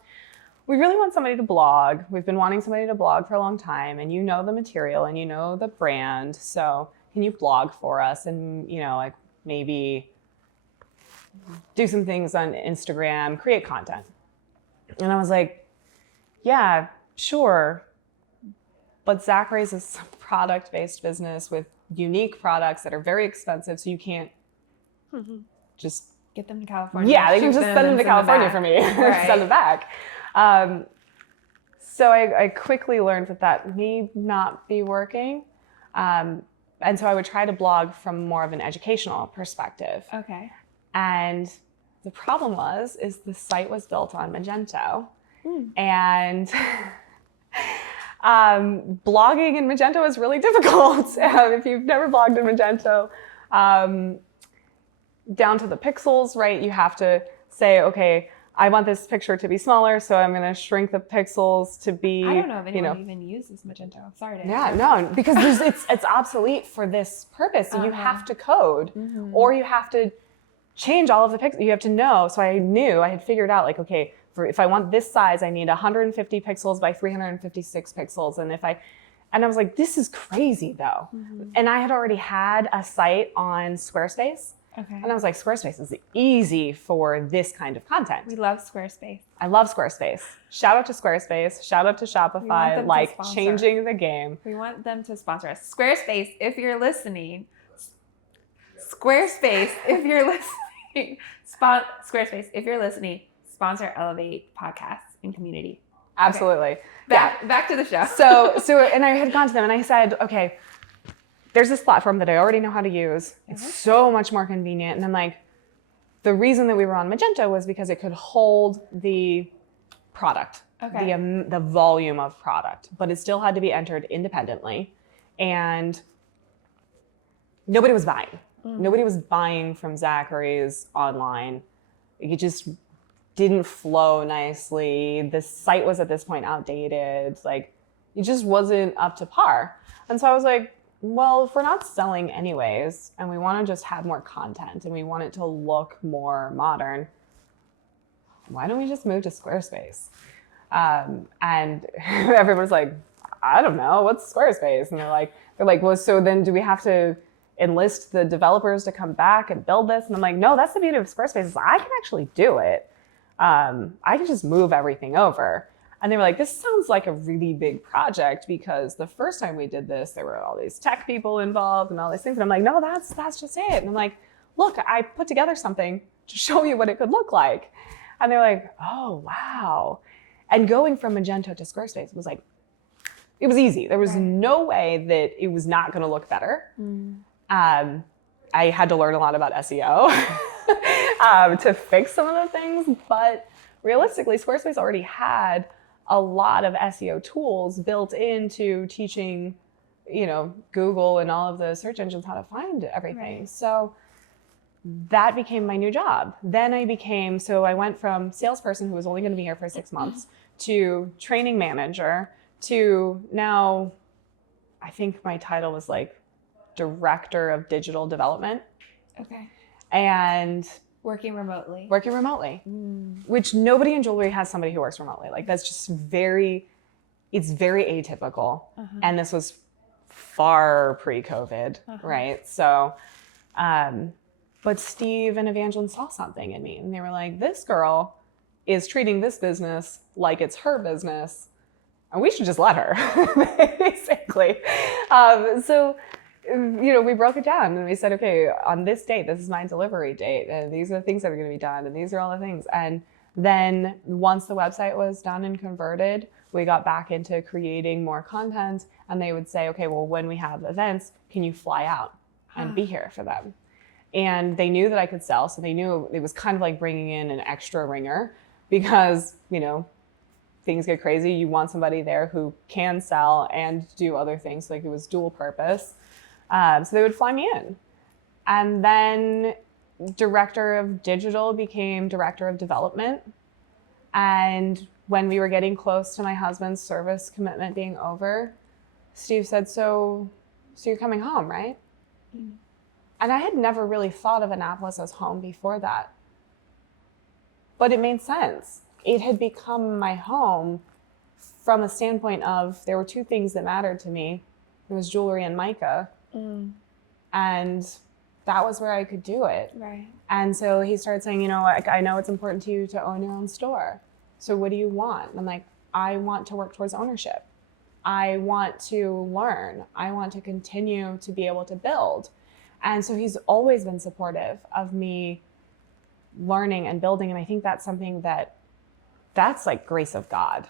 we really want somebody to blog. We've been wanting somebody to blog for a long time, and you know the material and you know the brand. So can you blog for us and, like maybe do some things on Instagram, create content? And I was like, yeah, sure. But Zachary's is a product-based business with unique products that are very expensive, so you can't just get them to California. Yeah, they can just send them to California for me. Right. Send them back. So I quickly learned that may not be working. And so I would try to blog from more of an educational perspective. Okay. And the problem is the site was built on Magento. And blogging in Magento is really difficult. If you've never blogged in Magento, down to the pixels, right? You have to say, okay, I want this picture to be smaller, so I'm going to shrink the pixels to be. I don't know if anyone even uses Magento. Sorry to. Yeah, no, because it's obsolete for this purpose. So you have to code, or you have to change all of the pixels. You have to know. So I had figured out, like, okay, if I want this size, I need 150 pixels by 356 pixels. And I was like, this is crazy though. And I had already had a site on Squarespace. Okay. And I was like, Squarespace is easy for this kind of content. We love Squarespace. I love Squarespace. Shout out to Squarespace. Shout out to Shopify, like changing the game. We want them to sponsor us. Squarespace, if you're listening. Squarespace, if you're listening. Squarespace, if you're listening. Sponsor Elevate podcasts and community. Absolutely. Okay. Back to the show. So, and I had gone to them and I said, okay, there's this platform that I already know how to use. It's so much more convenient. And I'm like, the reason that we were on Magento was because it could hold the product, the volume of product, but it still had to be entered independently. And nobody was buying. Nobody was buying from Zachary's online. It just didn't flow nicely. The site was at this point outdated. Like, it just wasn't up to par. And so I was like, well, if we're not selling anyways, and we want to just have more content and we want it to look more modern, why don't we just move to Squarespace? And everyone's like, I don't know, what's Squarespace? And they're like, well, so then do we have to enlist the developers to come back and build this? And I'm like, no, that's the beauty of Squarespace is I can actually do it. I can just move everything over. And they were like, this sounds like a really big project because the first time we did this, there were all these tech people involved and all these things. And I'm like, no, that's just it. And I'm like, look, I put together something to show you what it could look like. And they're like, oh, wow. And going from Magento to Squarespace was like, it was easy. There was no way that it was not going to look better. I had to learn a lot about SEO to fix some of the things, but realistically, Squarespace already had a lot of SEO tools built into teaching, Google and all of the search engines how to find everything. So that became my new job. Then I went from salesperson who was only going to be here for 6 months to training manager to now, I think my title was like director of digital development. Okay. And working remotely, which nobody in jewelry has somebody who works remotely. Like that's just it's very atypical. And this was far pre-COVID, right? So, but Steve and Evangeline saw something in me and they were like, this girl is treating this business like it's her business and we should just let her, basically. So, we broke it down and we said, okay, on this date, this is my delivery date, and these are the things that are going to be done, and these are all the things. And then once the website was done and converted, we got back into creating more content, and they would say, okay, well, when we have events, can you fly out and be here for them? And they knew that I could sell, so they knew it was kind of like bringing in an extra ringer because, things get crazy. You want somebody there who can sell and do other things. Like it was dual purpose. So they would fly me in. And then director of digital became director of development. And when we were getting close to my husband's service commitment being over, Steve said, so you're coming home, right? And I had never really thought of Annapolis as home before that. But it made sense. It had become my home from a standpoint of there were two things that mattered to me. It was jewelry and mica. And that was where I could do it. Right. And so he started saying, I know it's important to you to own your own store. So what do you want? And I'm like, I want to work towards ownership. I want to learn. I want to continue to be able to build. And so he's always been supportive of me learning and building. And I think that's something that's like grace of God.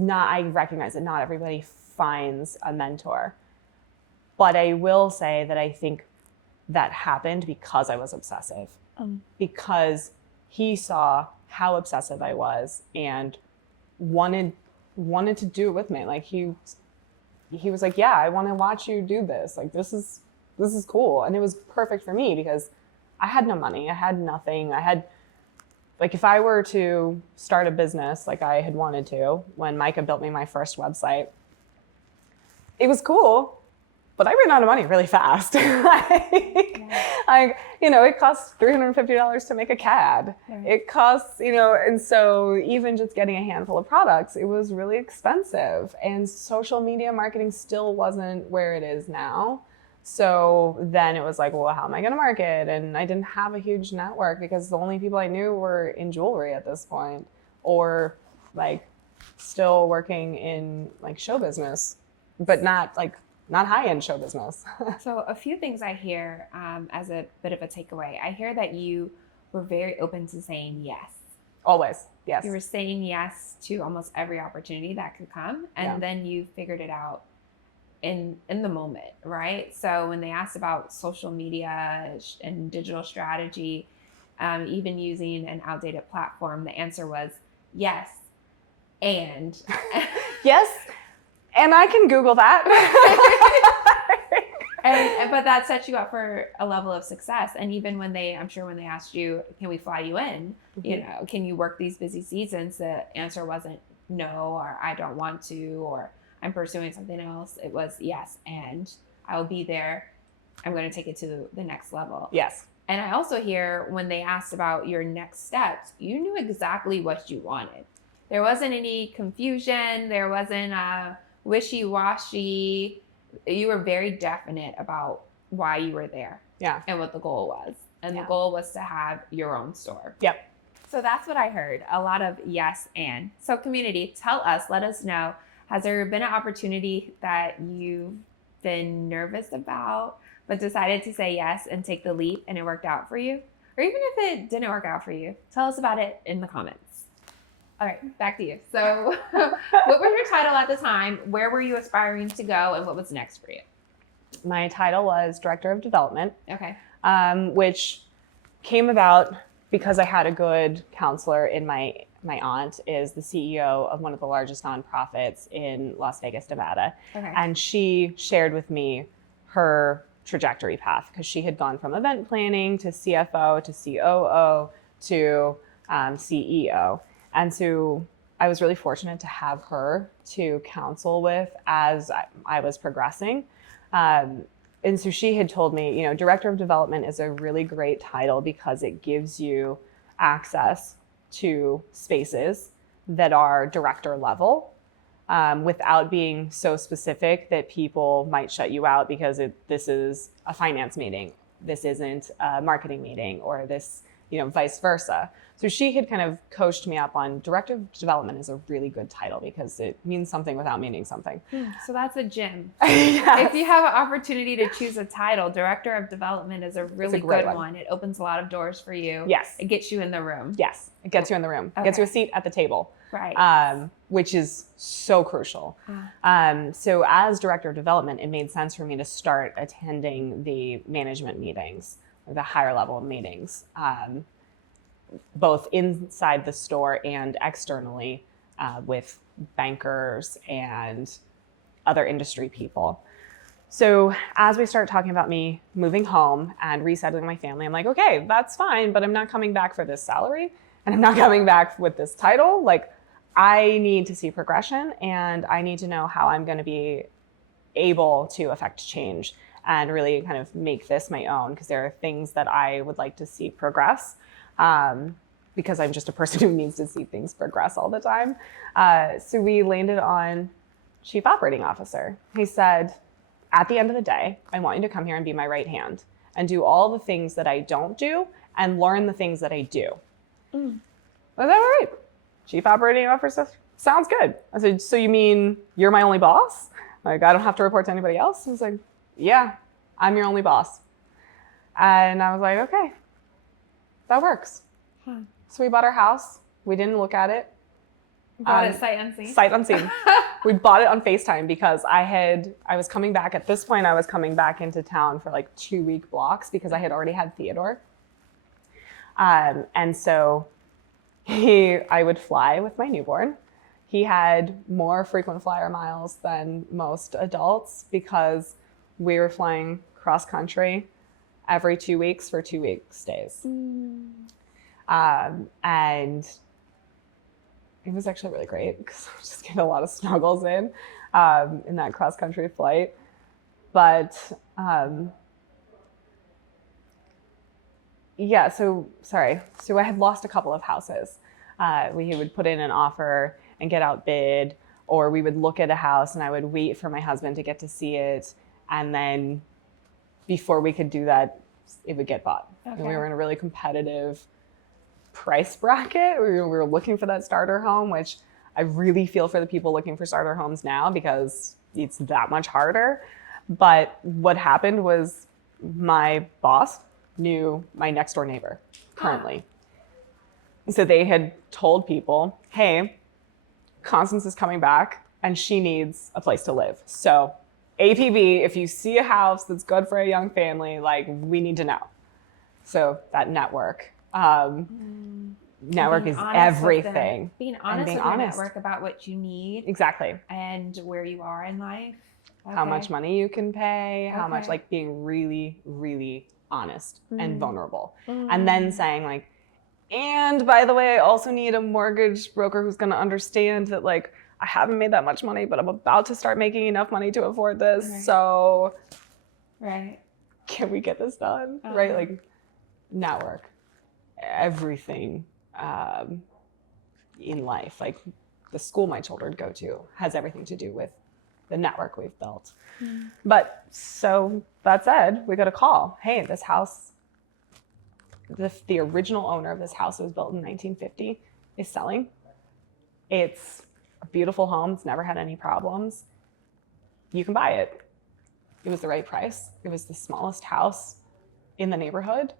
I recognize that not everybody finds a mentor. But I will say that I think that happened because I was obsessive. Because he saw how obsessive I was and wanted to do it with me. Like he was like, yeah, I want to watch you do this. Like this is cool. And it was perfect for me because I had no money. I had nothing. Like if I were to start a business like I had wanted to, when Micah built me my first website, it was cool. But I ran out of money really fast. It costs $350 to make a CAD. Right. It costs, and so even just getting a handful of products, it was really expensive. And social media marketing still wasn't where it is now. So then it was like, well, how am I going to market? And I didn't have a huge network because the only people I knew were in jewelry at this point, or like still working in like show business, but not high-end show business. So a few things I hear as a bit of a takeaway. I hear that you were very open to saying yes. Always, yes. You were saying yes to almost every opportunity that could come, and then you figured it out in the moment, right? So when they asked about social media and digital strategy, even using an outdated platform, the answer was yes, and yes. And I can Google that. But that sets you up for a level of success. And even I'm sure when they asked you, can we fly you in? Can you work these busy seasons? The answer wasn't no, or I don't want to, or I'm pursuing something else. It was yes, and I'll be there. I'm going to take it to the next level. Yes. And I also hear when they asked about your next steps, you knew exactly what you wanted. There wasn't any confusion. There wasn't a wishy-washy. You were very definite about why you were there. Yeah. And what the goal was. And the goal was to have your own store. Yep. So that's what I heard. A lot of yes and. So community, tell us, let us know, has there been an opportunity that you've been nervous about, but decided to say yes and take the leap and it worked out for you? Or even if it didn't work out for you, tell us about it in the comments. All right, back to you. So what was your title at the time? Where were you aspiring to go, and what was next for you? My title was Director of Development. Okay. Which came about because I had a good counselor in my aunt is the CEO of one of the largest nonprofits in Las Vegas, Nevada. Okay. And she shared with me her trajectory path because she had gone from event planning to CFO to COO to CEO. And so I was really fortunate to have her to counsel with as I was progressing. And so she had told me, Director of Development is a really great title because it gives you access to spaces that are director level without being so specific that people might shut you out because this is a finance meeting, this isn't a marketing meeting, or this, vice versa. So she had kind of coached me up on Director of Development is a really good title because it means something without meaning something. So that's a gem. Yes. If you have an opportunity to choose a title, Director of Development is a really good one. It opens a lot of doors for you. Yes. It gets you in the room. Yes, it gets you in the room. Okay. It gets you a seat at the table. Right. Which is so crucial. So as Director of Development, it made sense for me to start attending the management meetings, or the higher level meetings, both inside the store and externally with bankers and other industry people. So as we start talking about me moving home and resettling my family, I'm like, okay, that's fine, but I'm not coming back for this salary and I'm not coming back with this title. Like, I need to see progression and I need to know how I'm going to be able to affect change and really kind of make this my own, because there are things that I would like to see progress. Because I'm just a person who needs to see things progress all the time. So we landed on Chief Operating Officer. He said, at the end of the day, I want you to come here and be my right hand and do all the things that I don't do and learn the things that I do. I was like, all right, Chief Operating Officer, sounds good. I said, so you mean you're my only boss? Like, I don't have to report to anybody else? He was like, yeah, I'm your only boss. And I was like, okay, that works. So we bought our house. We didn't look at it. Bought it sight unseen? Sight unseen. We bought it on FaceTime because I was coming back. At this point, I was coming back into town for like 2-week blocks because I had already had Theodore. And so I would fly with my newborn. He had more frequent flyer miles than most adults because we were flying cross country every 2 weeks for 2-week stays. And it was actually really great because I was just getting a lot of snuggles in that cross country flight. But so I had lost a couple of houses. We would put in an offer and get outbid, or we would look at a house and I would wait for my husband to get to see it. And then before we could do that, it would get bought. Okay. And we were in a really competitive price bracket. We were looking for that starter home, which I really feel for the people looking for starter homes now because it's that much harder. But what happened was my boss knew my next door neighbor currently. So they had told people, hey, Constance is coming back and she needs a place to live. So APB, if you see a house that's good for a young family, like, we need to know. So that network. Network is everything. Being honest with your network about what you need. Exactly. And where you are in life. Okay. How much money you can pay, how much, like, being really, really honest and vulnerable. And then saying, like, and by the way, I also need a mortgage broker who's going to understand that, like, I haven't made that much money, but I'm about to start making enough money to afford this. Right. So can we get this done? Right? Like, network. Everything in life, like the school my children go to, has everything to do with the network we've built. But so that said, we got a call. Hey, this house, the original owner of this house was built in 1950, is selling. It's a beautiful home. It's never had any problems. You can buy it. It was the right price. It was the smallest house in the neighborhood.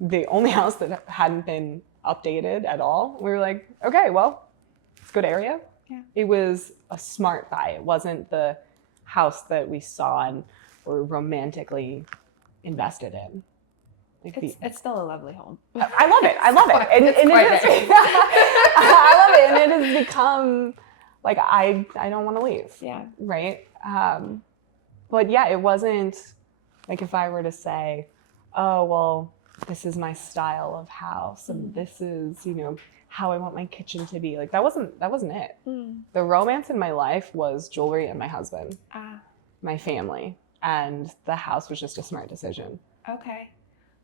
the only house that hadn't been updated at all. We were like, okay, well, it's a good area. Yeah. It was a smart buy. It wasn't the house that we saw and were romantically invested in. Like it's still a lovely home. I love it. I love it. And it is, I love it. And it has become like, I don't want to leave. Yeah. Right. But yeah, it wasn't like if I were to say, oh, well, this is my style of house and this is, you know, how I want my kitchen to be. Like that wasn't it. The romance in my life was jewelry and my husband, my family, and the house was just a smart decision. Okay.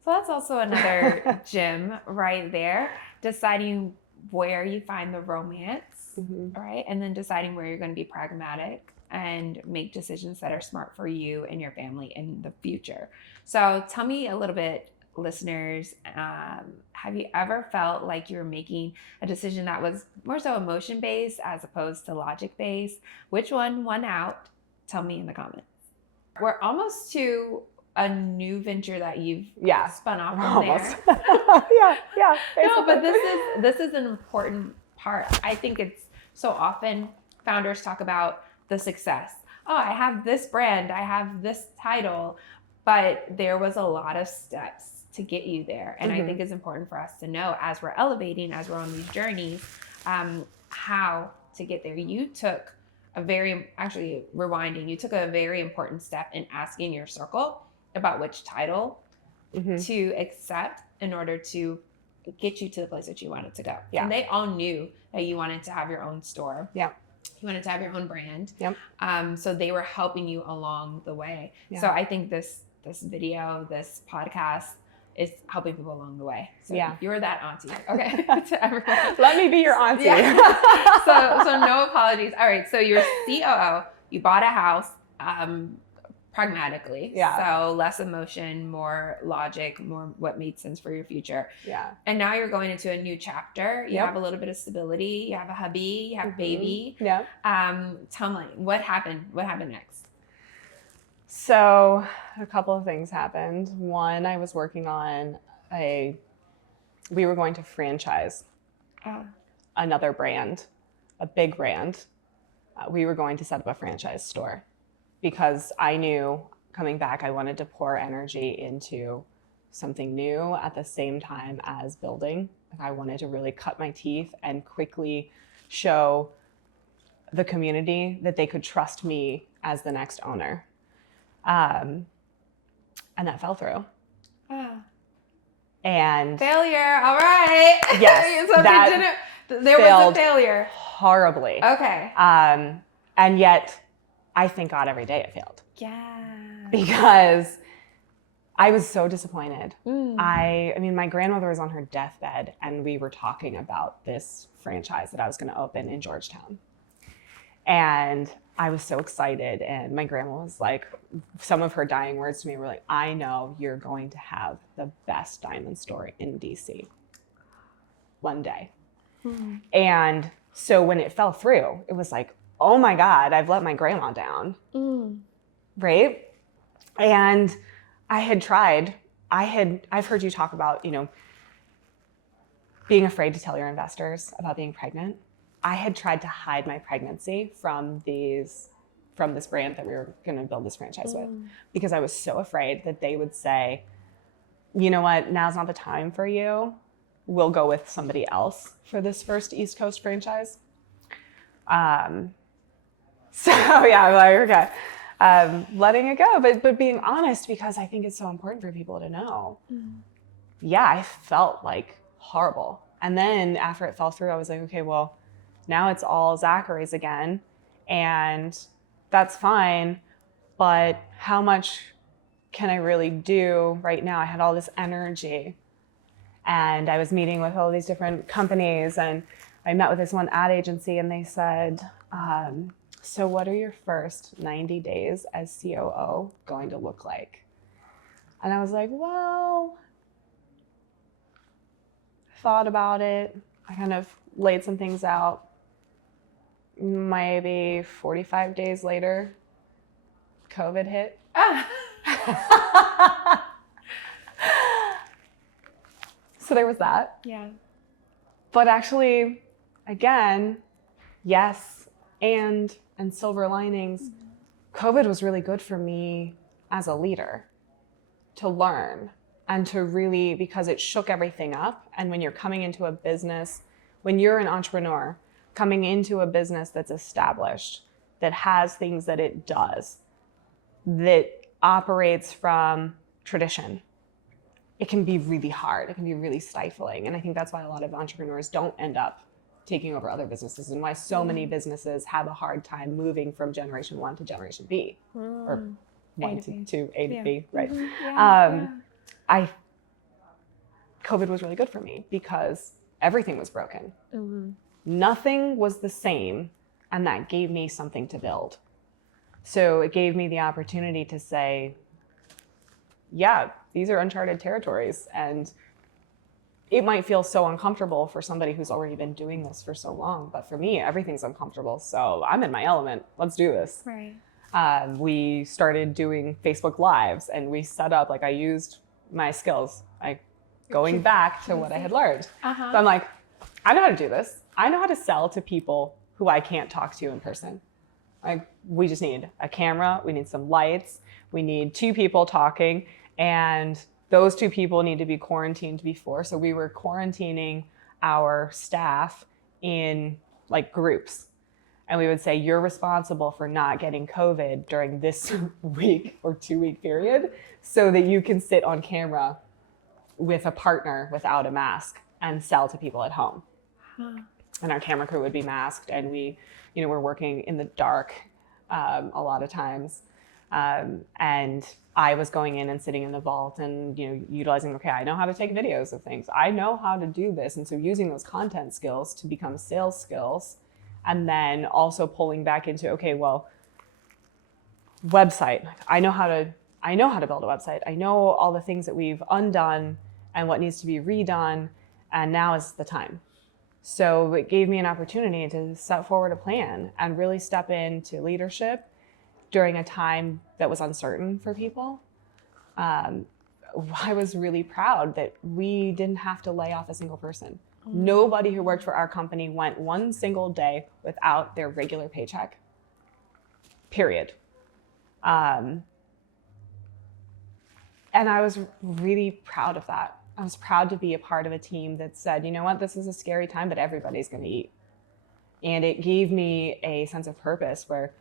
So that's also another gem right there, deciding where you find the romance, right? And then deciding where you're going to be pragmatic and make decisions that are smart for you and your family in the future. So tell me a little bit, listeners, have you ever felt like you were making a decision that was more so emotion-based as opposed to logic-based? Which one won out? Tell me in the comments. We're almost to a new venture that you've spun off from there. yeah. No, but this is an important part. I think it's so often founders talk about the success. Oh, I have this brand, I have this title, but there was a lot of steps to get you there. And I think it's important for us to know as we're elevating, as we're on these journeys, how to get there. You took you took a very important step in asking your circle about which title to accept in order to get you to the place that you wanted to go. Yeah. And they all knew that you wanted to have your own store. Yeah. You wanted to have your own brand. Yep. So they were helping you along the way. Yeah. So I think this video, this podcast is helping people along the way. So you're that auntie. Okay. To everyone. Let me be your auntie. Yeah. So no apologies. All right. So you're COO, you bought a house, pragmatically. Yeah. So less emotion, more logic, more what made sense for your future. Yeah. And now you're going into a new chapter. You have a little bit of stability. You have a hubby. You have a baby. Yeah. Tell me, what happened? What happened next? So a couple of things happened. One, I was working on we were going to franchise another brand, a big brand. We were going to set up a franchise store because I knew coming back, I wanted to pour energy into something new at the same time as building. I wanted to really cut my teeth and quickly show the community that they could trust me as the next owner. And that fell through. And failure. All right. Yes. So there was a failure. Horribly. Okay. And yet I thank God every day it failed. Yeah. Because I was so disappointed. I mean, my grandmother was on her deathbed and we were talking about this franchise that I was going to open in Georgetown. And I was so excited. And my grandma was like, some of her dying words to me were like, I know you're going to have the best diamond store in DC one day. And so when it fell through, it was like, oh my God, I've let my grandma down. Right? And I had tried, I've heard you talk about, you know, being afraid to tell your investors about being pregnant. I had tried to hide my pregnancy from this brand that we were going to build this franchise with, because I was so afraid that they would say, you know what, now's not the time for you. We'll go with somebody else for this first East Coast franchise. So yeah, I'm like, okay, letting it go, but being honest, because I think it's so important for people to know. Yeah, I felt like horrible. And then after it fell through, I was like, okay, well, now it's all Zachary's again, and that's fine, but how much can I really do right now? I had all this energy, and I was meeting with all these different companies, and I met with this one ad agency, and they said, so what are your first 90 days as COO going to look like? And I was like, well, thought about it. I kind of laid some things out. Maybe 45 days later, COVID hit. So there was that. Yeah. But actually, again, yes, and silver linings. COVID was really good for me as a leader to learn and to really, because it shook everything up. And when you're coming into a business, when you're an entrepreneur coming into a business that's established, that has things that it does, that operates from tradition, it can be really hard. It can be really stifling. And I think that's why a lot of entrepreneurs don't end up taking over other businesses, and why so many businesses have a hard time moving from generation 1 to generation B, or 1 to A to B, right? COVID was really good for me because everything was broken. Nothing was the same, and that gave me something to build. So it gave me the opportunity to say, yeah, these are uncharted territories, and it might feel so uncomfortable for somebody who's already been doing this for so long, but for me, everything's uncomfortable. So I'm in my element. Let's do this. Right. We started doing Facebook Lives, and we set up, like, I used my skills, like going back to what I had learned. So I'm like, I know how to do this. I know how to sell to people who I can't talk to in person. Like, we just need a camera, we need some lights, we need 2 people talking, and those 2 people need to be quarantined before. So we were quarantining our staff in like groups. And we would say, you're responsible for not getting COVID during this week or 2-week period so that you can sit on camera with a partner without a mask and sell to people at home. And our camera crew would be masked, and we, were working in the dark a lot of times. And I was going in and sitting in the vault and, utilizing, okay, I know how to take videos of things. I know how to do this. And so using those content skills to become sales skills, and then also pulling back into, okay, well, website. I know how to build a website. I know all the things that we've undone and what needs to be redone. And now is the time. So it gave me an opportunity to set forward a plan and really step into leadership during a time that was uncertain for people. I was really proud that we didn't have to lay off a single person. Nobody who worked for our company went one single day without their regular paycheck, period. And I was really proud of that. I was proud to be a part of a team that said, you know what, this is a scary time, but everybody's going to eat. And it gave me a sense of purpose where,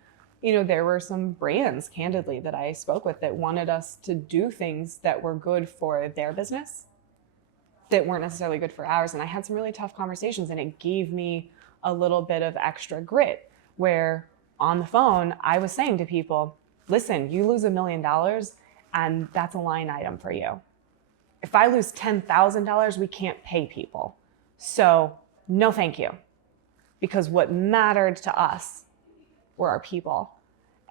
there were some brands, candidly, that I spoke with that wanted us to do things that were good for their business, that weren't necessarily good for ours. And I had some really tough conversations, and it gave me a little bit of extra grit where on the phone, I was saying to people, listen, you lose $1 million and that's a line item for you. If I lose $10,000, we can't pay people. So no, thank you. Because what mattered to us were our people.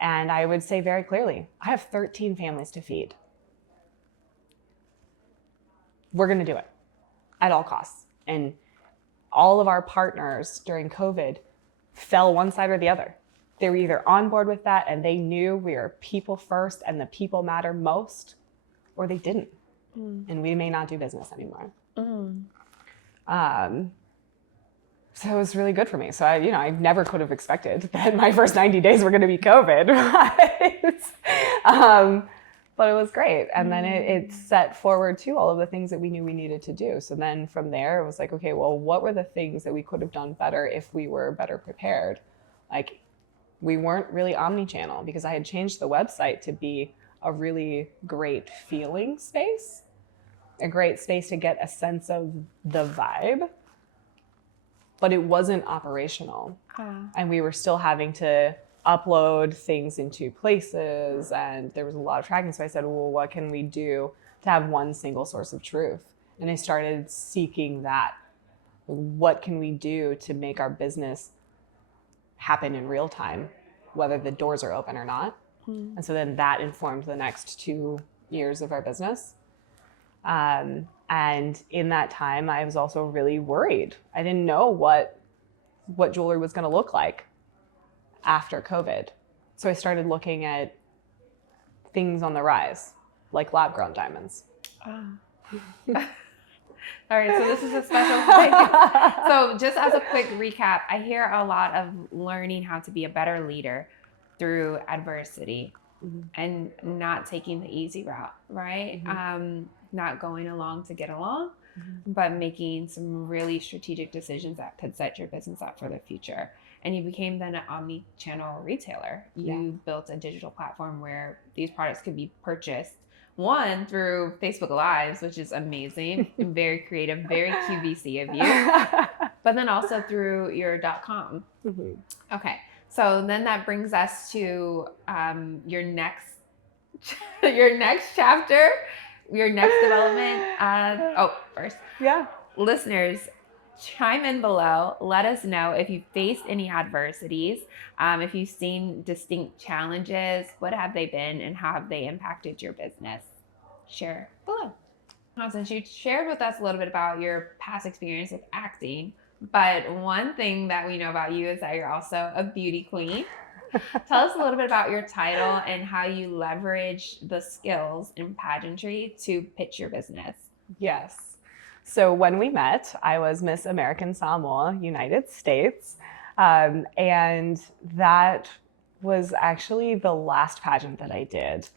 And I would say very clearly, I have 13 families to feed. We're going to do it at all costs. And all of our partners during COVID fell one side or the other. They were either on board with that and they knew we are people first and the people matter most, or they didn't. And we may not do business anymore. So it was really good for me. So I never could have expected that my first 90 days were going to be COVID, right? But it was great. And then it set forward to all of the things that we knew we needed to do. So then from there, it was like, okay, well, what were the things that we could have done better if we were better prepared? Like, we weren't really omni-channel because I had changed the website to be a really great feeling space, a great space to get a sense of the vibe, but it wasn't operational. And we were still having to upload things into places, and there was a lot of tracking. So I said, well, what can we do to have one single source of truth? And I started seeking that. What can we do to make our business happen in real time, whether the doors are open or not? And so then that informed the next 2 years of our business. And in that time, I was also really worried. I didn't know what jewelry was going to look like after COVID. So I started looking at things on the rise, like lab-grown diamonds. All right, so this is a special thing. So just as a quick recap, I hear a lot of learning how to be a better leader through adversity and not taking the easy route, right? Not going along to get along, but making some really strategic decisions that could set your business up for the future. And you became then an omni-channel retailer. You built a digital platform where these products could be purchased, one, through Facebook Lives, which is amazing and very creative, very QVC of you, but then also through your .com. Okay, so then that brings us to your next chapter, your next development. First, listeners, chime in below. Let us know if you've faced any adversities, if you've seen distinct challenges, what have they been and how have they impacted your business? Share below. Constance, you shared with us a little bit about your past experience with acting, but one thing that we know about you is that you're also a beauty queen. Tell us a little bit about your title and how you leverage the skills in pageantry to pitch your business. Yes. So when we met, I was Miss American Samoa, United States. And that was actually the last pageant that I did.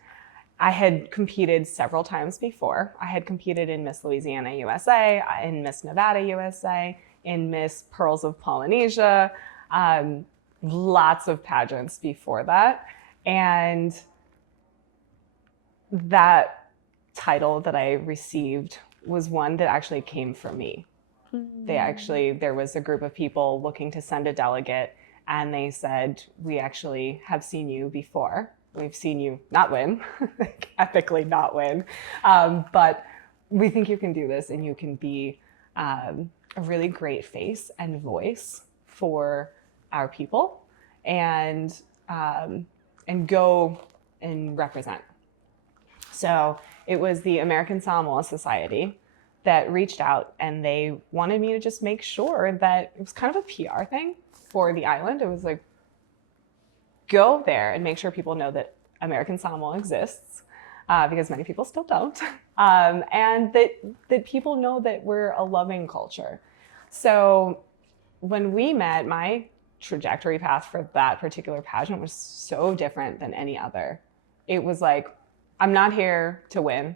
I had competed several times before. I had competed in Miss Louisiana USA, in Miss Nevada USA, in Miss Pearls of Polynesia, lots of pageants before that. And that title that I received was one that actually came from me. There was a group of people looking to send a delegate, and they said, we actually have seen you before. We've seen you not win, epically not win, but we think you can do this and you can be a really great face and voice for our people and go and represent. So it was the American Samoa Society that reached out, and they wanted me to just make sure that it was kind of a PR thing for the island. It was like, go there and make sure people know that American Samoa exists, because many people still don't, and that people know that we're a loving culture. So when we met, my trajectory path for that particular pageant was so different than any other. It was like, I'm not here to win.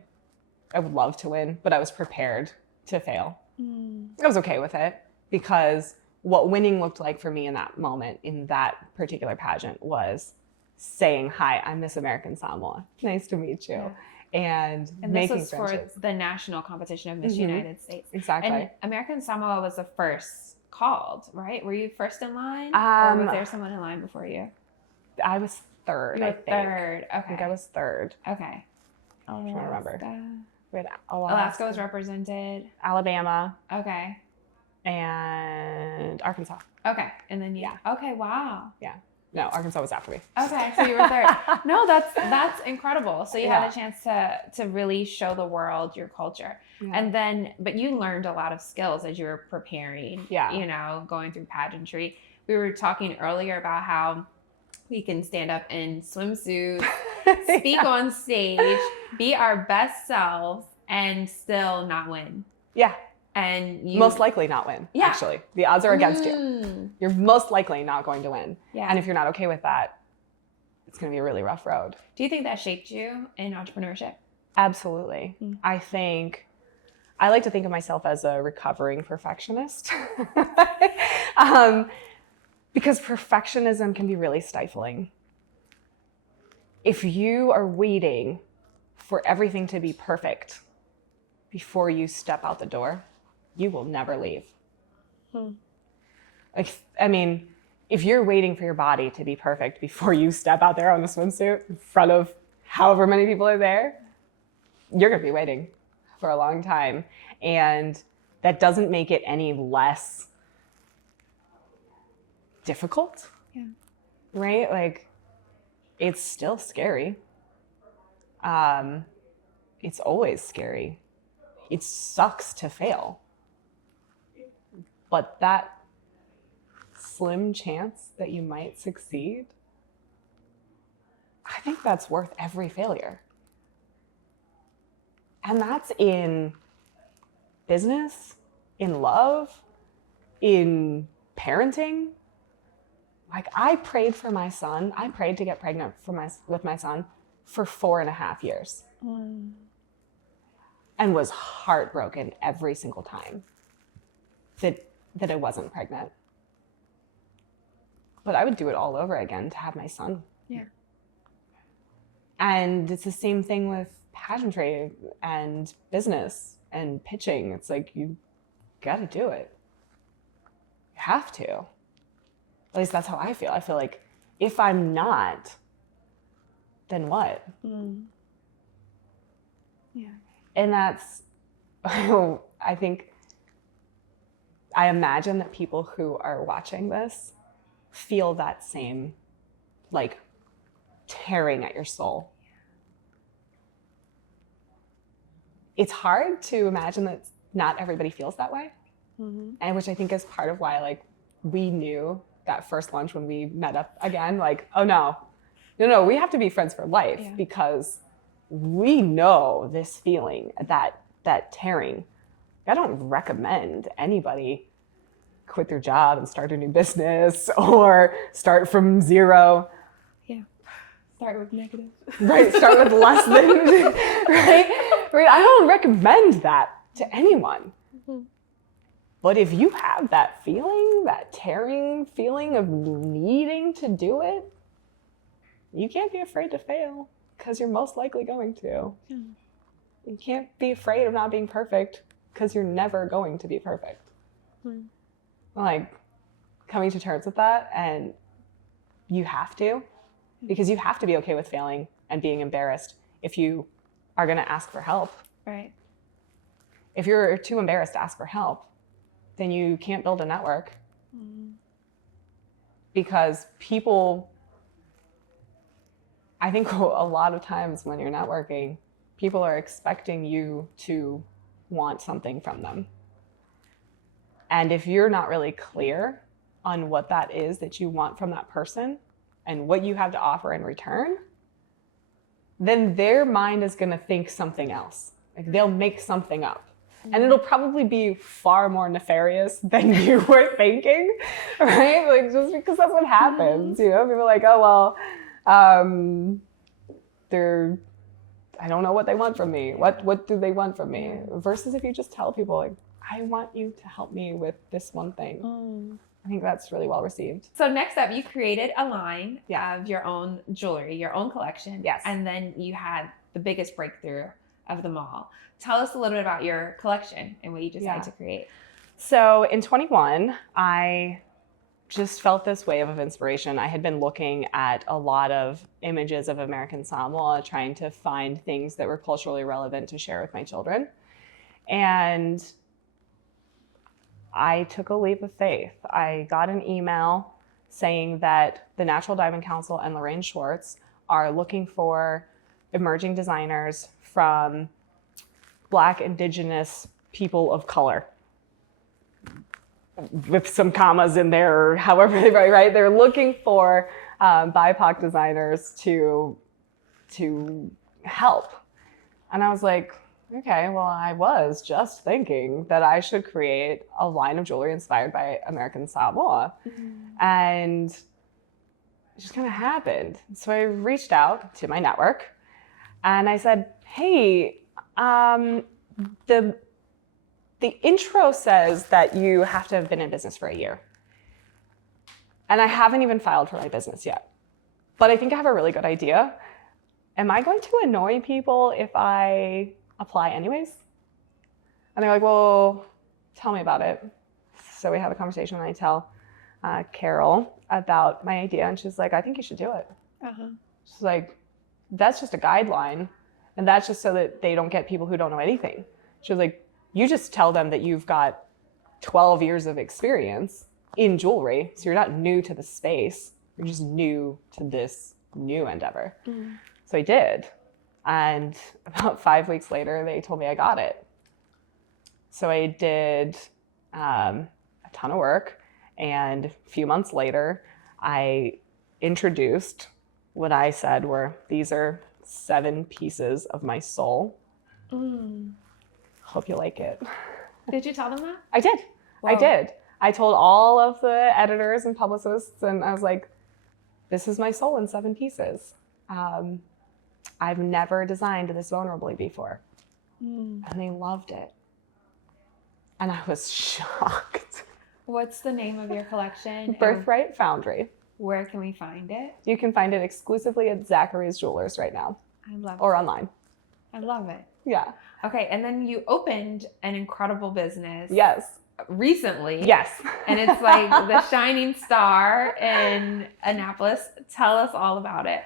I would love to win, but I was prepared to fail. I was okay with it, because what winning looked like for me in that moment, in that particular pageant, was saying, hi, I'm Miss American Samoa. Nice to meet you. And making this was friendships. For the national competition of Miss United States. Exactly. And American Samoa was the first called, right? Were you first in line? Or was there someone in line before you? I was third, I think. Third, okay. I think I was third. Okay. I'm trying to remember. Alaska was represented. Alabama. Okay. And Arkansas. Okay. And then okay, wow. Yeah. No, Arkansas was after me. Okay, so you were third. No, that's incredible. So you had a chance to really show the world your culture. And then, but you learned a lot of skills as you were preparing, going through pageantry. We were talking earlier about how we can stand up in swimsuits, speak on stage, be our best selves, and still not win. Yeah. And you most likely not win, actually. The odds are against you. You're most likely not going to win. Yeah. And if you're not okay with that, it's going to be a really rough road. Do you think that shaped you in entrepreneurship? Absolutely. I like to think of myself as a recovering perfectionist. Because perfectionism can be really stifling. If you are waiting for everything to be perfect before you step out the door, you will never leave. If you're waiting for your body to be perfect before you step out there on a swimsuit in front of however many people are there, you're going to be waiting for a long time. And that doesn't make it any less difficult. Yeah. Right? Like, it's still scary. It's always scary. It sucks to fail. But that slim chance that you might succeed, I think that's worth every failure. And that's in business, in love, in parenting. Like, I prayed for my son. I prayed to get pregnant with my son for 4.5 years. And was heartbroken every single time that I wasn't pregnant. But I would do it all over again to have my son. Yeah. And it's the same thing with pageantry and business and pitching. It's like, you got to do it. You have to. At least that's how I feel. I feel like if I'm not, then what? Yeah. And that's, I think, I imagine that people who are watching this feel that same, like, tearing at your soul. It's hard to imagine that not everybody feels that way. And which I think is part of why, like, we knew that first lunch when we met up again, like, oh no, we have to be friends for life, because we know this feeling, that tearing. I don't recommend anybody quit their job and start a new business or start from zero. Yeah. Start with negative. Right. Start with less than, right? I don't recommend that to anyone. But if you have that feeling, that tearing feeling of needing to do it, you can't be afraid to fail, because you're most likely going to. You can't be afraid of not being perfect, because you're never going to be perfect. Like, coming to terms with that, and you have to, because you have to be okay with failing and being embarrassed if you are going to ask for help. Right. If you're too embarrassed to ask for help, then you can't build a network. Because people, I think a lot of times when you're networking, people are expecting you to want something from them. And if you're not really clear on what that is that you want from that person and what you have to offer in return, then their mind is going to think something else. Like, they'll make something up. And it'll probably be far more nefarious than you were thinking, right? Like, just because that's what happens, People are like, oh, well, I don't know what they want from me. What do they want from me? Versus if you just tell people, like, I want you to help me with this one thing. I think that's really well received. So next up, you created a line of your own jewelry, your own collection. Yes. And then you had the biggest breakthrough of them all. Tell us a little bit about your collection and what you decided to create. So in 21, I just felt this wave of inspiration. I had been looking at a lot of images of American Samoa, trying to find things that were culturally relevant to share with my children. And I took a leap of faith. I got an email saying that the Natural Diamond Council and Lorraine Schwartz are looking for emerging designers from Black, Indigenous people of color, with some commas in there, or however they write, right? They're looking for BIPOC designers to help. And I was like, okay, well, I was just thinking that I should create a line of jewelry inspired by American Samoa. And it just kind of happened. So I reached out to my network and I said, hey, the intro says that you have to have been in business for a year. And I haven't even filed for my business yet. But I think I have a really good idea. Am I going to annoy people if I apply anyways? And they're like, well, tell me about it. So we have a conversation and I tell Carol about my idea. And she's like, I think you should do it. She's like, that's just a guideline. And that's just so that they don't get people who don't know anything. She was like, you just tell them that you've got 12 years of experience in jewelry. So you're not new to the space. You're just new to this new endeavor. So I did. And about 5 weeks later, they told me I got it. So I did a ton of work. And a few months later, I introduced what I said were, these are 7 pieces of my soul. Hope you like it. Did you tell them that? I did. Whoa. I did. I told all of the editors and publicists, and I was like, this is my soul in 7 pieces. I've never designed this vulnerably before. And they loved it. And I was shocked. What's the name of your collection? Birthright Foundry. Where can we find it? You can find it exclusively at Zachary's Jewelers right now. I love or it. Online. I love it. Yeah. Okay, and then you opened an incredible business. Yes. Recently. Yes. And it's like the shining star in Annapolis. Tell us all about it.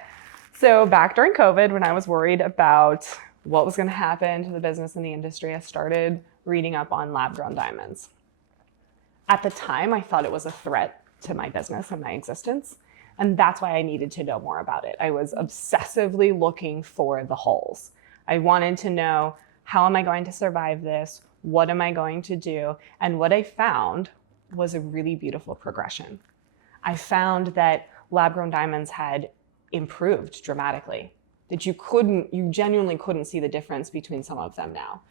So back during COVID, when I was worried about what was going to happen to the business and the industry, I started reading up on lab-grown diamonds. At the time, I thought it was a threat to my business and my existence. And that's why I needed to know more about it. I was obsessively looking for the holes. I wanted to know, how am I going to survive this? What am I going to do? And what I found was a really beautiful progression. I found that lab-grown diamonds had improved dramatically, that you genuinely couldn't see the difference between some of them now.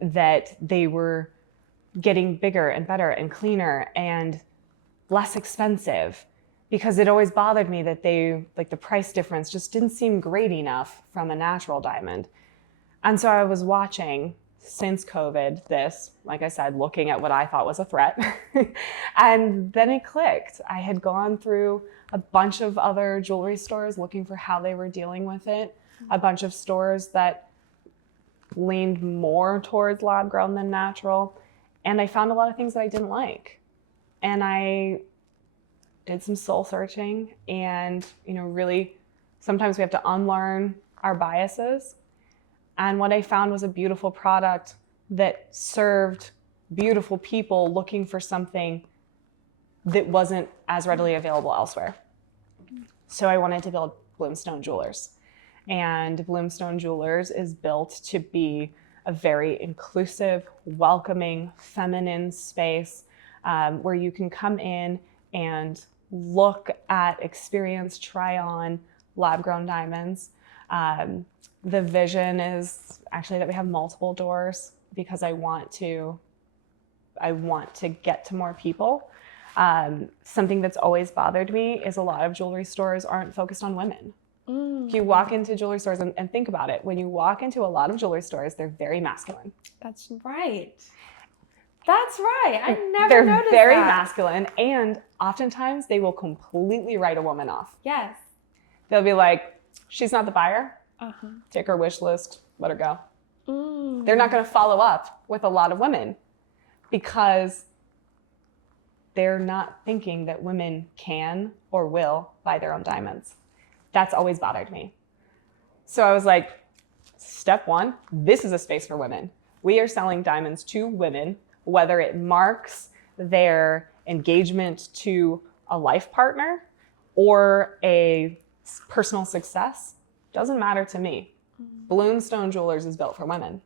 That they were getting bigger and better and cleaner and less expensive, because it always bothered me that the price difference just didn't seem great enough from a natural diamond. And so I was watching since COVID this, like I said, looking at what I thought was a threat. And then it clicked. I had gone through a bunch of other jewelry stores looking for how they were dealing with it. A bunch of stores that leaned more towards lab grown than natural. And I found a lot of things that I didn't like. And I did some soul searching, and, really sometimes we have to unlearn our biases. And what I found was a beautiful product that served beautiful people looking for something that wasn't as readily available elsewhere. So I wanted to build Bloomstone Jewelers. And Bloomstone Jewelers is built to be a very inclusive, welcoming, feminine space where you can come in and look at, experience, try on lab-grown diamonds. The vision is actually that we have multiple doors, because I want to get to more people. Something that's always bothered me is a lot of jewelry stores aren't focused on women. If you walk into jewelry stores, and think about it, when you walk into a lot of jewelry stores, they're very masculine. That's right. That's right. I never noticed that. They're very masculine, and oftentimes they will completely write a woman off. Yes. They'll be like, she's not the buyer. Take her wish list, let her go. They're not going to follow up with a lot of women, because they're not thinking that women can or will buy their own diamonds. That's always bothered me. So I was like, step one, this is a space for women. We are selling diamonds to women, whether it marks their engagement to a life partner or a personal success. Doesn't matter to me. Bloomstone Jewelers is built for women.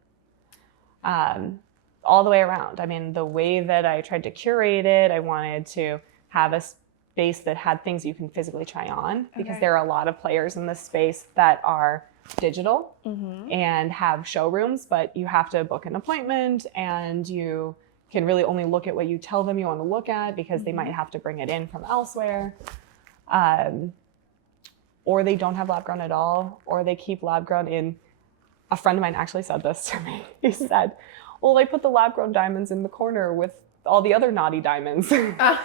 All the way around. I mean, the way that I tried to curate it, I wanted to have a space that had things you can physically try on, because there are a lot of players in this space that are digital and have showrooms, but you have to book an appointment, and you can really only look at what you tell them you want to look at, because they might have to bring it in from elsewhere. Or they don't have lab grown at all, or they keep lab grown in. A friend of mine actually said this to me. He said, well, they put the lab grown diamonds in the corner with all the other naughty diamonds. And I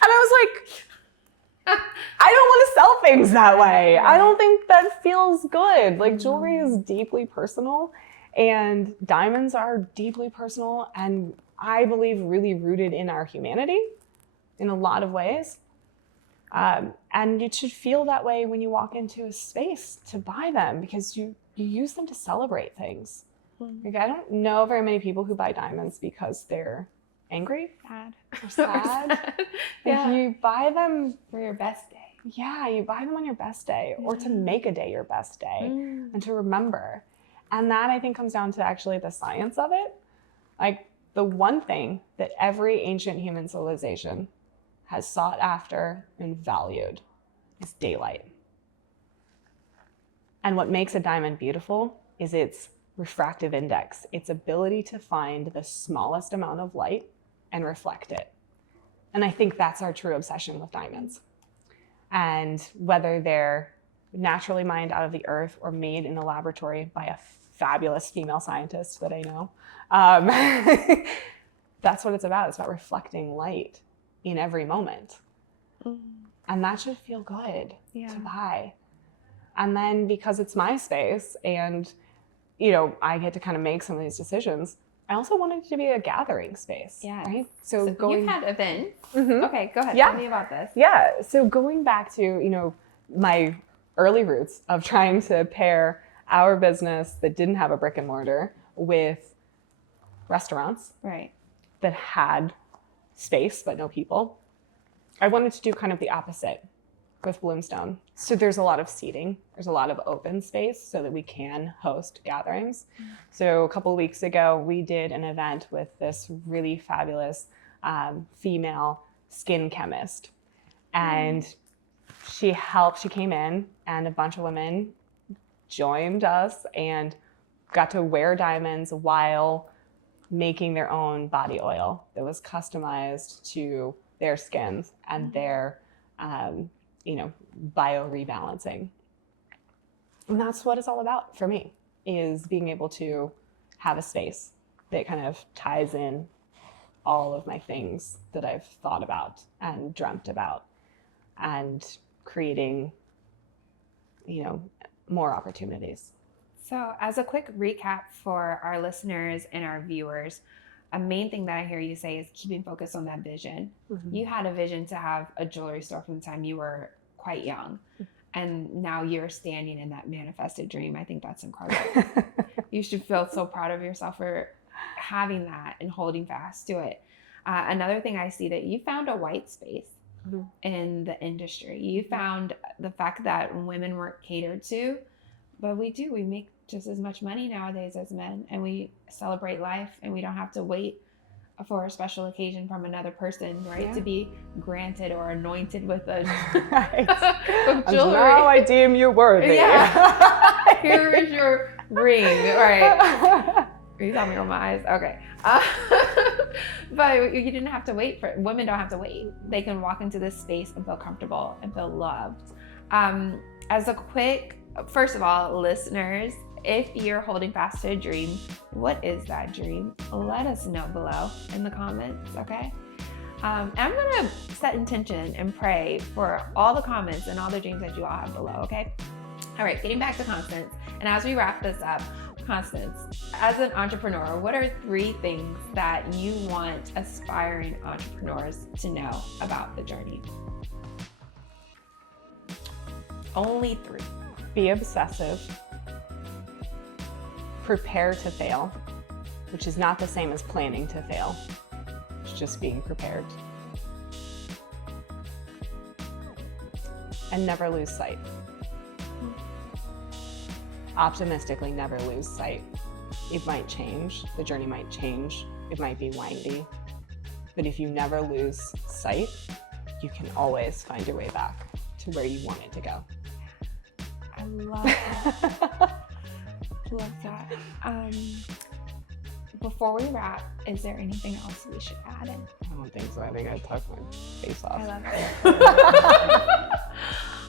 was like, I don't want to sell things that way. I don't think that feels good. Like, jewelry is deeply personal, and diamonds are deeply personal, and I believe really rooted in our humanity in a lot of ways. And you should feel that way when you walk into a space to buy them, because you use them to celebrate things. Like, I don't know very many people who buy diamonds because they're angry, or sad. Yeah. You buy them for your best day. Yeah, you buy them on your best day, or to make a day your best day, and to remember. And that, I think, comes down to actually the science of it. Like, the one thing that every ancient human civilization has sought after and valued is daylight. And what makes a diamond beautiful is its refractive index, its ability to find the smallest amount of light and reflect it. And I think that's our true obsession with diamonds. And whether they're naturally mined out of the earth or made in a laboratory by a fabulous female scientist that I know, that's what it's about. It's about reflecting light in every moment. And that should feel good to buy. And then because it's my space and, you know, I get to kind of make some of these decisions, I also wanted it to be a gathering space. Yeah. Right. So you've had events. Mm-hmm. Okay, go ahead. Yeah. Tell me about this. Yeah. So going back to, you know, my early roots of trying to pair our business that didn't have a brick and mortar with restaurants that had space but no people, I wanted to do kind of the opposite with Bloomstone. So there's a lot of seating, there's a lot of open space so that we can host gatherings. So a couple of weeks ago, we did an event with this really fabulous female skin chemist. And she came in and a bunch of women joined us and got to wear diamonds while making their own body oil that was customized to their skins and their, you know, bio-rebalancing. And that's what it's all about for me, is being able to have a space that kind of ties in all of my things that I've thought about and dreamt about and creating, you know, more opportunities. So as a quick recap for our listeners and our viewers, a main thing that I hear you say is keeping focused on that vision. You had a vision to have a jewelry store from the time you were quite young. And now you're standing in that manifested dream. I think that's incredible. You should feel so proud of yourself for having that and holding fast to it. Another thing I see that you found a white space in the industry. You found the fact that women weren't catered to, but we make just as much money nowadays as men, and we celebrate life, and we don't have to wait for a special occasion from another person, right? To be granted or anointed with a with jewelry. Now I deem you worthy. Yeah. Here is your ring. All right. You saw me roll my eyes. Okay. But you didn't have to wait for women don't have to wait. They can walk into this space and feel comfortable and feel loved. As a quick, first of all, listeners, if you're holding fast to a dream, what is that dream? Let us know below in the comments, okay? And I'm gonna set intention and pray for all the comments and all the dreams that you all have below, okay? All right, getting back to Constance. And as we wrap this up, Constance, as an entrepreneur, what are 3 things that you want aspiring entrepreneurs to know about the journey? Only 3. Be obsessive. Prepare to fail, which is not the same as planning to fail. It's just being prepared. And never lose sight. Optimistically, never lose sight. It might change, the journey might change, it might be windy, but if you never lose sight, you can always find your way back to where you want it to go. I love that. Love that. Before we wrap, is there anything else we should add in? I don't think so. I think I talked my face off. I love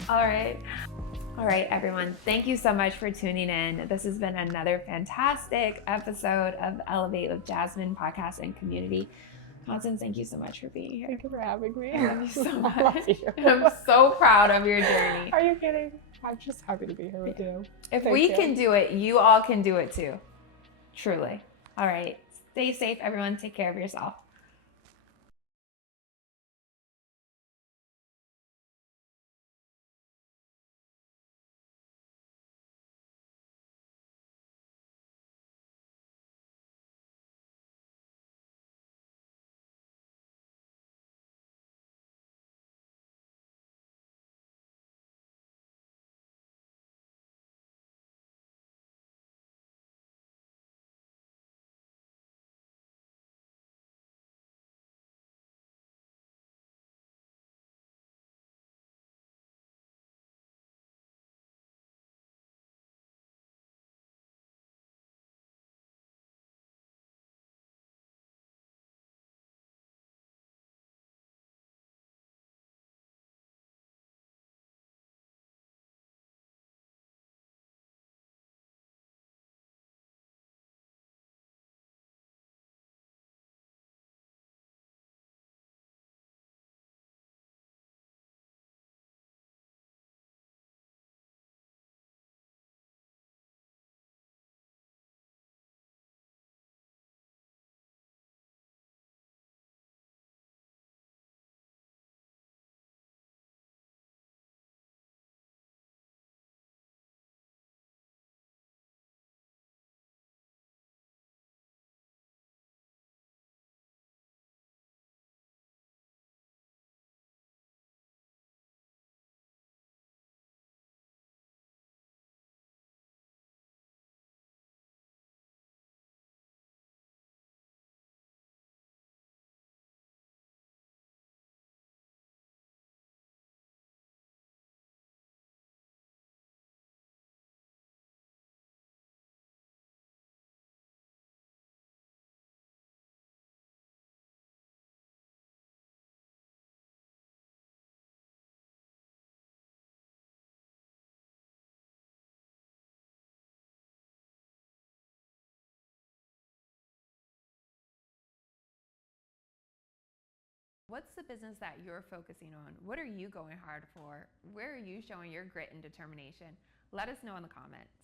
it. All right, everyone. Thank you so much for tuning in. This has been another fantastic episode of Elevate with Jasmine podcast and community. Constance, thank you so much for being here. Thank you for having me. I love you so much. I love you. I'm so proud of your journey. Are you kidding? I'm just happy to be here with you. If we can do it, you all can do it too. Truly. All right. Stay safe, everyone. Take care of yourself. What's the business that you're focusing on? What are you going hard for? Where are you showing your grit and determination? Let us know in the comments.